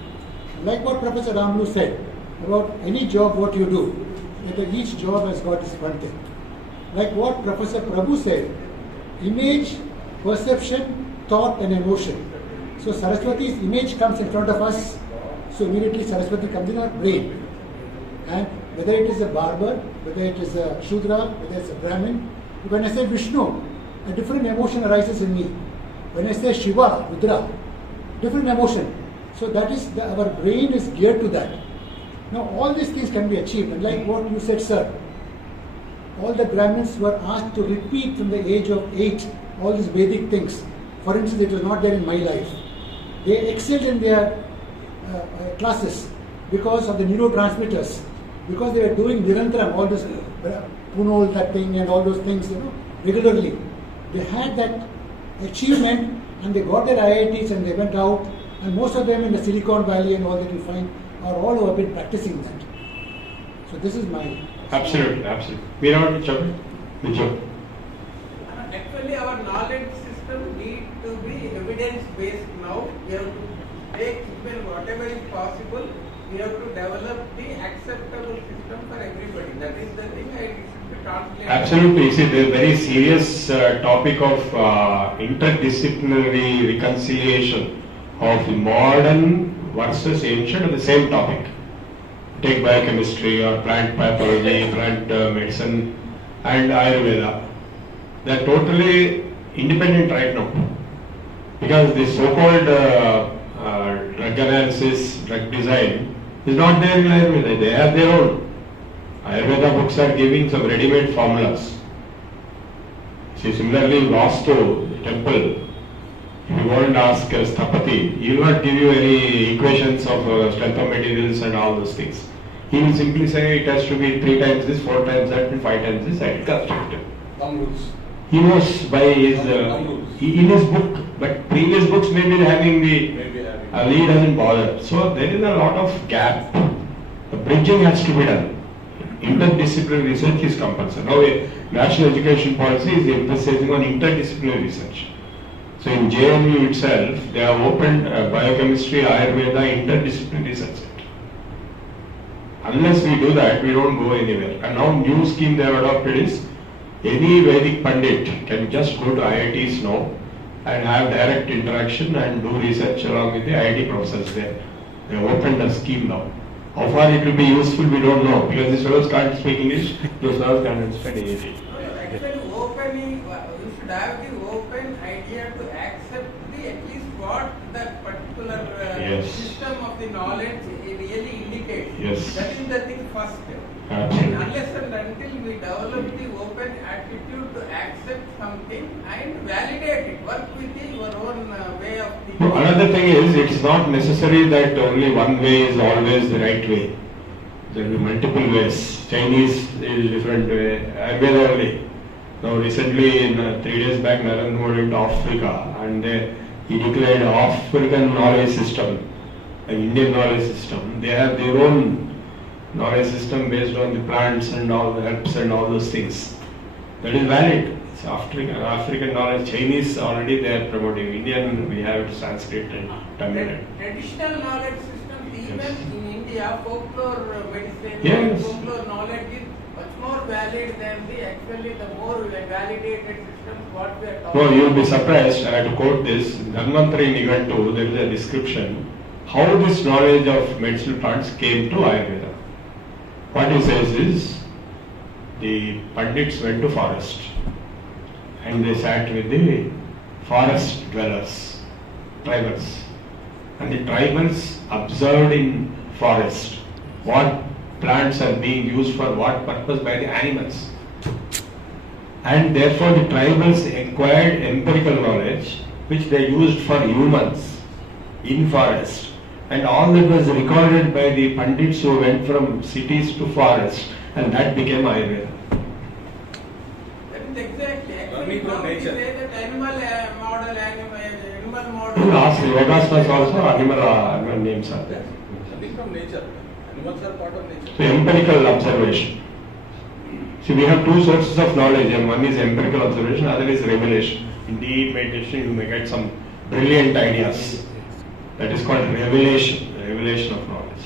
Like what Professor Ramlu said, about any job what you do, that each job has got its one thing. Like what Professor Prabhu said, image, perception, thought and emotion. So Saraswati's image comes in front of us, so immediately Saraswati comes in our brain. And whether it is a barber, whether it is a Shudra, whether it's a Brahmin, when I say Vishnu, a different emotion arises in me. When I say Shiva, Rudra, different emotion. So that is, our brain is geared to that. Now all these things can be achieved, and like what you said, sir, all the Brahmins were asked to repeat from the age of 8 all these Vedic things. For instance, it was not there in my life. They excelled in their classes because of the neurotransmitters, because they were doing Nirantaram, all this Punol, that thing and all those things, regularly. They had that achievement and they got their IITs and they went out, and most of them in the Silicon Valley and all that you find are all who have been practicing that. So this is my... Absolutely. We are not Actually, our knowledge system needs to be evidence-based now. We have to take even whatever is possible. We have to develop the acceptable system for everybody. That is the thing I should be translated. Absolutely. You see, the very serious topic of interdisciplinary reconciliation of modern versus ancient on the same topic. Take biochemistry or plant pathology, plant medicine and Ayurveda. They are totally independent right now. Because the so-called drug analysis, drug design is not there in Ayurveda. They have their own. Ayurveda books are giving some ready-made formulas. See, similarly in Vastu, temple, if you go and ask Sthapati, he will not give you any equations of strength of materials and all those things. He will simply say it has to be 3 times this, 4 times that, and 5 times this, and constructive. He knows by his, in his book, but previous books may be having the, he doesn't bother. So there is a lot of gap. The bridging has to be done. Interdisciplinary research is compulsory. Now, national education policy is emphasizing on interdisciplinary research. So in JNU itself, they have opened biochemistry, Ayurveda, interdisciplinary research center. Unless we do that, we don't go anywhere. And now new scheme they have adopted is, any Vedic Pandit can just go to IITs now and have direct interaction and do research along with the IIT professors there. They have opened a scheme now. How far it will be useful, we don't know, because these fellows can't speak English, those fellows can't understand English. Actually, opening, you should have the open idea to accept at least what that particular system of the knowledge really indicates. Yes. That is the thing first. Absolutely. And unless and until we develop the open attitude to accept something and validate it, work with your own way of thinking. No, another thing is, it's not necessary that only one way is always the right way. There will be multiple ways. Chinese is different way, Ayurveda only. Now recently, 3 days back, Narendra Modi went to Africa and he declared African knowledge system, an Indian knowledge system. They have their own knowledge system based on the plants and all the herbs and all those things. That is valid. It's African knowledge. Chinese already they are promoting. Indian we have it Sanskrit and Tamil. Traditional knowledge systems, even Yes. in India, folklore medicine, Yes. folklore knowledge is much more valid than the more validated systems what we are talking No, about. you will be surprised. I have to quote this. Dhanvantari Nigantu, there is a description how this knowledge of medicinal plants came to Ayurveda. What he says is the Pandits went to forest and they sat with the forest dwellers, tribals. And the tribals observed in forest what plants are being used for what purpose by the animals. And therefore the tribals acquired empirical knowledge which they used for humans in forest. And all that was recorded by the Pandits who went from cities to forest, and that became Ayurveda. That is exactly. Actually, Learning from now we nature. say that animal You model. ask Yogastas also animal names are there. Learning from nature. Animals are part of nature. So empirical observation. See, we have two sources of knowledge, and one is empirical observation, other is revelation. In deep meditation, you may get some brilliant ideas. That is called revelation of knowledge.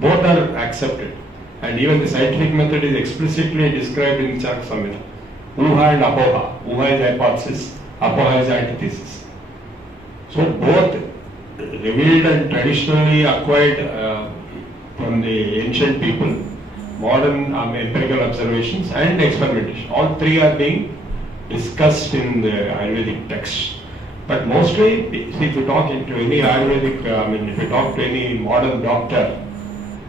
Both are accepted, and even the scientific method is explicitly described in Charak Samhita. Uha and Apoha. Uha is hypothesis, Apoha is antithesis. So both revealed and traditionally acquired from the ancient people, modern empirical observations and experimentation. All three are being discussed in the Ayurvedic text. But mostly, see, if you talk into any Ayurvedic, if you talk to any modern doctor,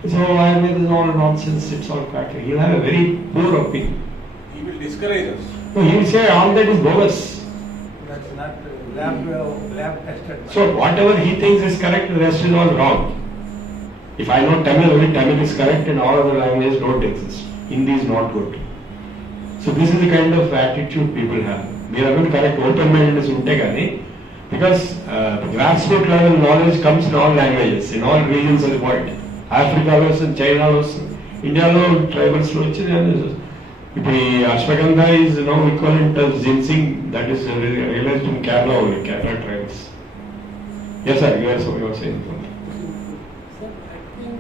so Ayurveda is all nonsense, it's all quackery. He'll have a very poor opinion. He will discourage us. No, he'll say all that is bogus. That's not lab tested. So whatever he thinks is correct, the rest is all wrong. If I know Tamil, only Tamil is correct and all other languages don't exist. Hindi is not good. So this is the kind of attitude people have. We are going to correct open-mindedness unte because grassroots level knowledge comes in all languages, in all regions of the world. Africa was and China was, India lo tribals lo the ashwagandha is now equivalent of ginseng, that is realized in Kerala only, Kerala tribes. Yes sir, you are saying something. Sir, I think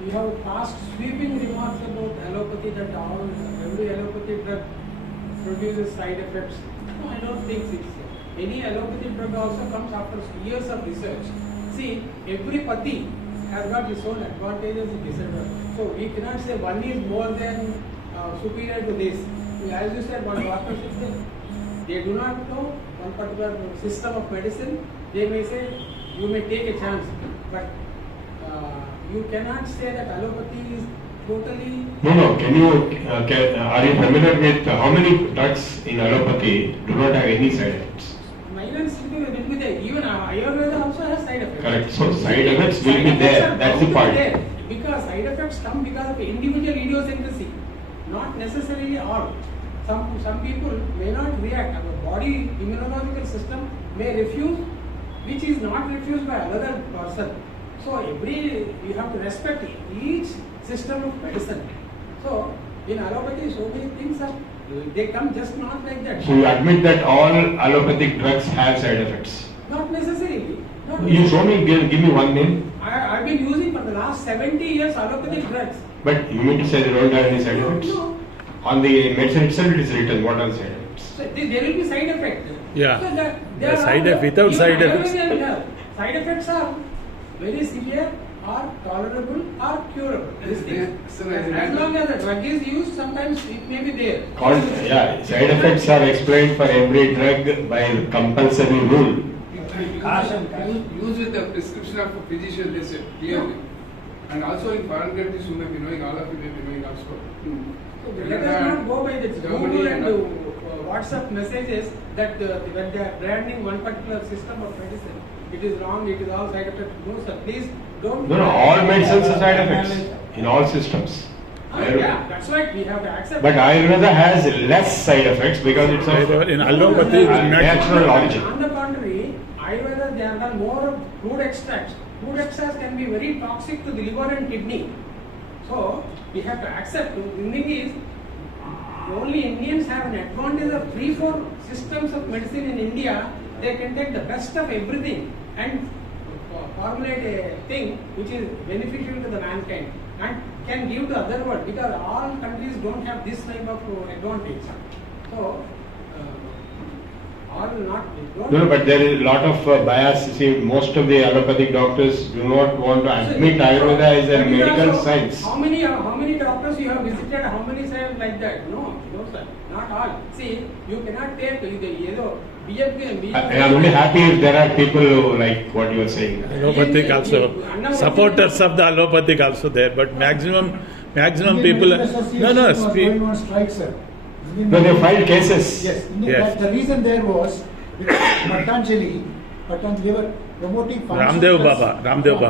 we have passed sweeping remarks about allopathy that every allopathy drug produces side effects. No, I don't think it's any allopathy drug also comes after years of research. See, every pati has got its own advantages and disadvantages. So we cannot say one is more than superior to this. As you said, one doctor should say, they do not know one particular system of medicine. They may say, you may take a chance, but you cannot say that allopathy is totally... No, can you, are you familiar with how many drugs in allopathy do not have any side effects? Minor symptoms will be there. Even Ayurveda also has side effects. Correct. So side effects will be there. That's the point. Because side effects come because of individual idiosyncrasy, not necessarily all. Some people may not react. Our body immunological system may refuse, which is not refused by another person. So you have to respect each system of medicine. So in allopathy, so many things they come just not like that. So you admit that all allopathic drugs have side effects? Not necessarily. You show me, give me one name. I've been using for the last 70 years allopathic drugs. But you mean to say they don't have any side effects? No. On the medicine itself it is written what are the side effects. So there will be side effects. Yeah. So The side effect without even side effects. Side effects are very severe or tolerable or curable. These things. As long as the drug is used, sometimes it may be there. Side effects are explained for every drug by compulsory rule. Use with the prescription of a physician, they said clearly. And also in foreign countries, you may be knowing, all of you may be knowing also. So let us not go by the Google and WhatsApp messages that when they are branding one particular system of medicine, it is wrong, it is all side effects. No sir, please don't. No, all medicines are side effects in all systems. Yeah, that's right, we have to accept. But Ayurveda has less side effects because it's of in allopathy, natural origin. On the contrary, Ayurveda, they are more of crude extracts. Crude extracts can be very toxic to the liver and kidney. So we have to accept. The thing is, only Indians have an advantage of 3-4 systems of medicine in India. They can take the best of everything and formulate a thing which is beneficial to the mankind and can give to other world, because all countries don't have this type of advantage. So all not don't. No, but there is a lot of bias. You see, most of the allopathic doctors do not want to admit Ayurveda as a medical science. How many doctors you have visited? How many say like that? No, sir, not all. See, you cannot take either BFP. I am only happy if there are people who like what you are saying. Allopathic also. Supporters of the allopathic also there, but maximum people. No, speak. Going on strike, sir. No, they filed cases. Yes. Yes. The reason there was because Patanjali were promoting Ramdev Baba.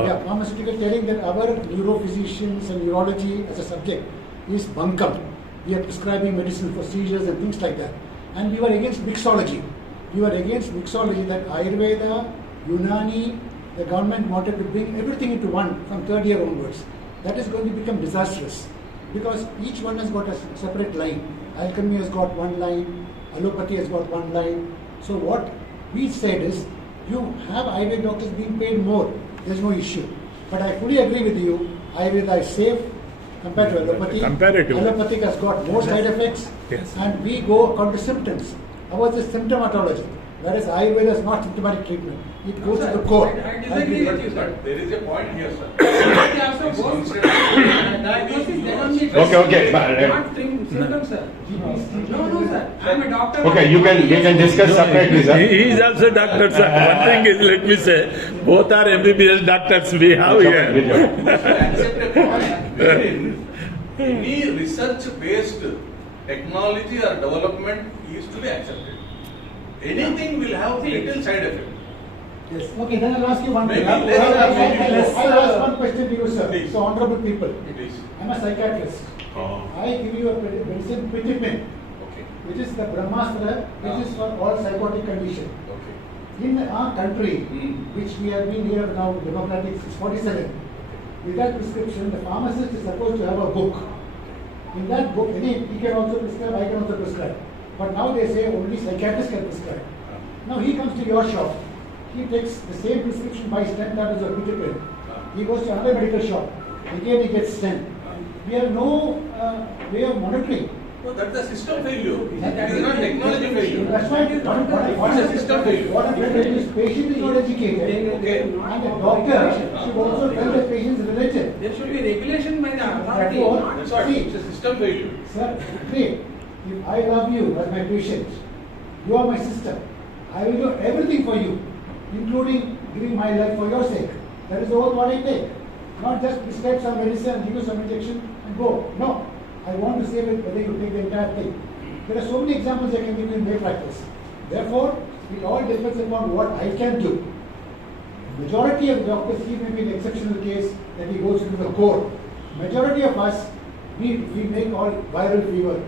Yeah, pharmaceutical, telling that our neurophysicians and neurology as a subject is bunkum. We are prescribing medicine for seizures and things like that. And we were against mixology. That Ayurveda, Unani, the government wanted to bring everything into one from third year onwards. That is going to become disastrous because each one has got a separate line. Alchemy has got one line, allopathy has got one line. So what we said is, you have Ayurveda doctors being paid more, there's no issue. But I fully agree with you, Ayurveda is safe compared to allopathy. Comparatively. Allopathic has got more side effects, Yes. and we go according to symptoms. Ours is symptomatology, whereas Ayurveda is not symptomatic treatment. It goes to the core. I disagree with you, sir. But there is a point here, sir. It also goes diagnosis, they don't need Okay, not symptoms, sir. No, sir. I'm a doctor. Okay, we can discuss separately, sir. He is also doctor, sir. One thing is, let me say, both are MBBS doctors we have here. Accept a point wherein any research-based technology or development is to be accepted. Anything will have little side effect. Yes. Okay, then I'll ask you one Maybe question. less- I'll ask one question to you, sir. Please. So, honorable people, Please. I'm a psychiatrist. I give you a medicine, Pitipin, Okay. which is the Brahmastra, which is for all psychotic condition. Okay. In our country, Hmm. which we have been here now, democratic since 47, with that prescription, the pharmacist is supposed to have a book. In that book, he can also prescribe, I can also prescribe. But now they say only psychiatrists can prescribe. Now he comes to your shop, he takes the same prescription, buys 10 tablets of Pitipin. He goes to another medical shop, again he gets 10. We have no way of monitoring. No, that's a system failure. It is not technology failure. That's why It's a system failure. what I'm saying is patient is not educated. Okay. And the doctor should also tell the patient's religion. There should be regulation by the authority. Therefore, not- That's what, it's a system failure. Sir, great. If I love you as my patient, you are my sister. I will do everything for you, including giving my life for your sake. That is all what I take. Not just prescribe some medicine and give you some injection and go. No. I want to save it whether you take the entire thing. There are so many examples I can give you in my practice. Therefore, it all depends upon what I can do. Majority of doctors, he may be an exceptional case that he goes into the core. Majority of us, we make all viral fever.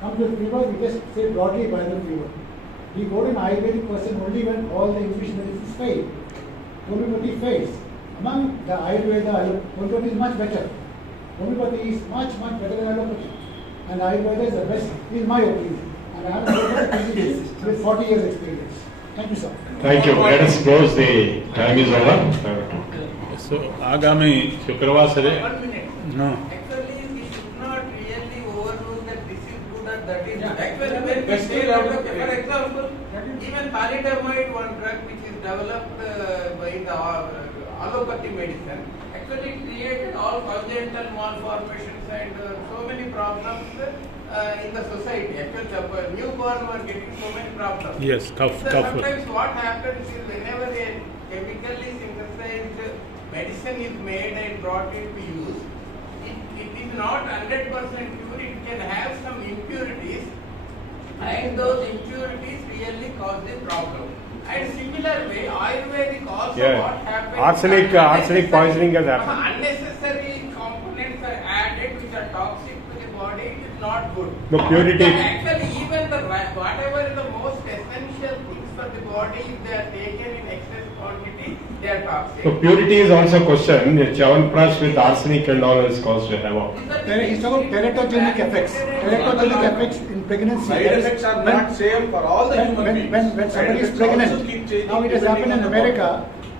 Comes with fever, we just say broadly viral fever. We go to an Ayurvedic person only when all the English medicines fail. Homeopathy fails. Among the Ayurveda, homeopathy is much better. Homeopathy is much better than allopathy. And Ayurveda is the best, in my opinion. And I am a physician with 40 years experience. Thank you, sir. Thank you. Let us close. The time is over. So, Agami Shukravasare. 1 minute. No. Actually, we should not really overrule that this is good or that is good. Yeah. Actually, when we Best say, way out for of it. example, even thalidomide, one drug which is developed by the allopathy medicine, actually created all congenital malformations and so many problems in the society. Actually, newborn were getting so many problems. Yes, cough. Sometimes what happens is whenever a chemically synthesized medicine is made and brought into use, it is not 100% pure, it can have some impurities, and those impurities really cause the problem. And similar way, Ayurvedic also Yeah. what happens... Arsenic poisoning has happened. Unnecessary components are added which are toxic to the body, it is not good. No, purity. Actually, even the whatever is the most essential things for the body, if they are taken in excess quantity, they are toxic. So purity is also a question. Chyawanprash with arsenic and all is caused havoc. He's talking about teratogenic effects. Teratogenic effects in pregnancy. Side effects are not same for all the human beings. When Side somebody is effects also pregnant, keep changing now it has happened in depending on the America,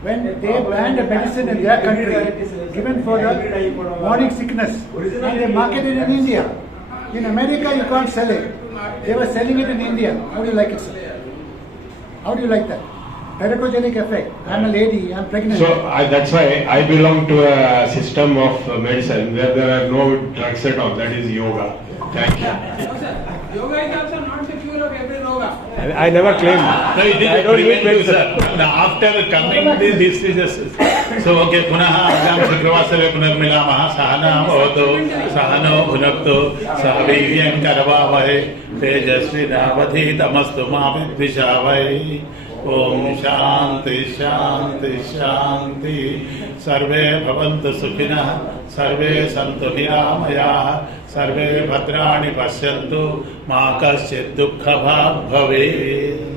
when they banned a medicine in their country given for the morning sickness, and they market it in India. In America, you can't sell it. They were selling it in India. How do you like it, sir? How do you like that? Teratogenic effect. I'm a lady, I'm pregnant. So that's why I belong to a system of medicine where there are no drugs at all. That is yoga. Thank you. No, sir. Yoga is also not the cure of every roga. I never claimed. No, it I is don't need preventive, medicine. sir. Now, after coming this diseases, so okay, पुनः अद्यां शुक्रवासरे पुनर्मिलामः सहना भवतु सहनो भुनक्तु सह वीर्यं करवावहै तेजस्विनावधीतमस्तु मा विद्विषावहै ओम शांति शांति शांति सर्वे भवन्तु सुखिनः सर्वे सन्तु निरामयाः सर्वे भद्राणि पश्यन्तु मा कश्चित् दुःखभाग् भवेत्।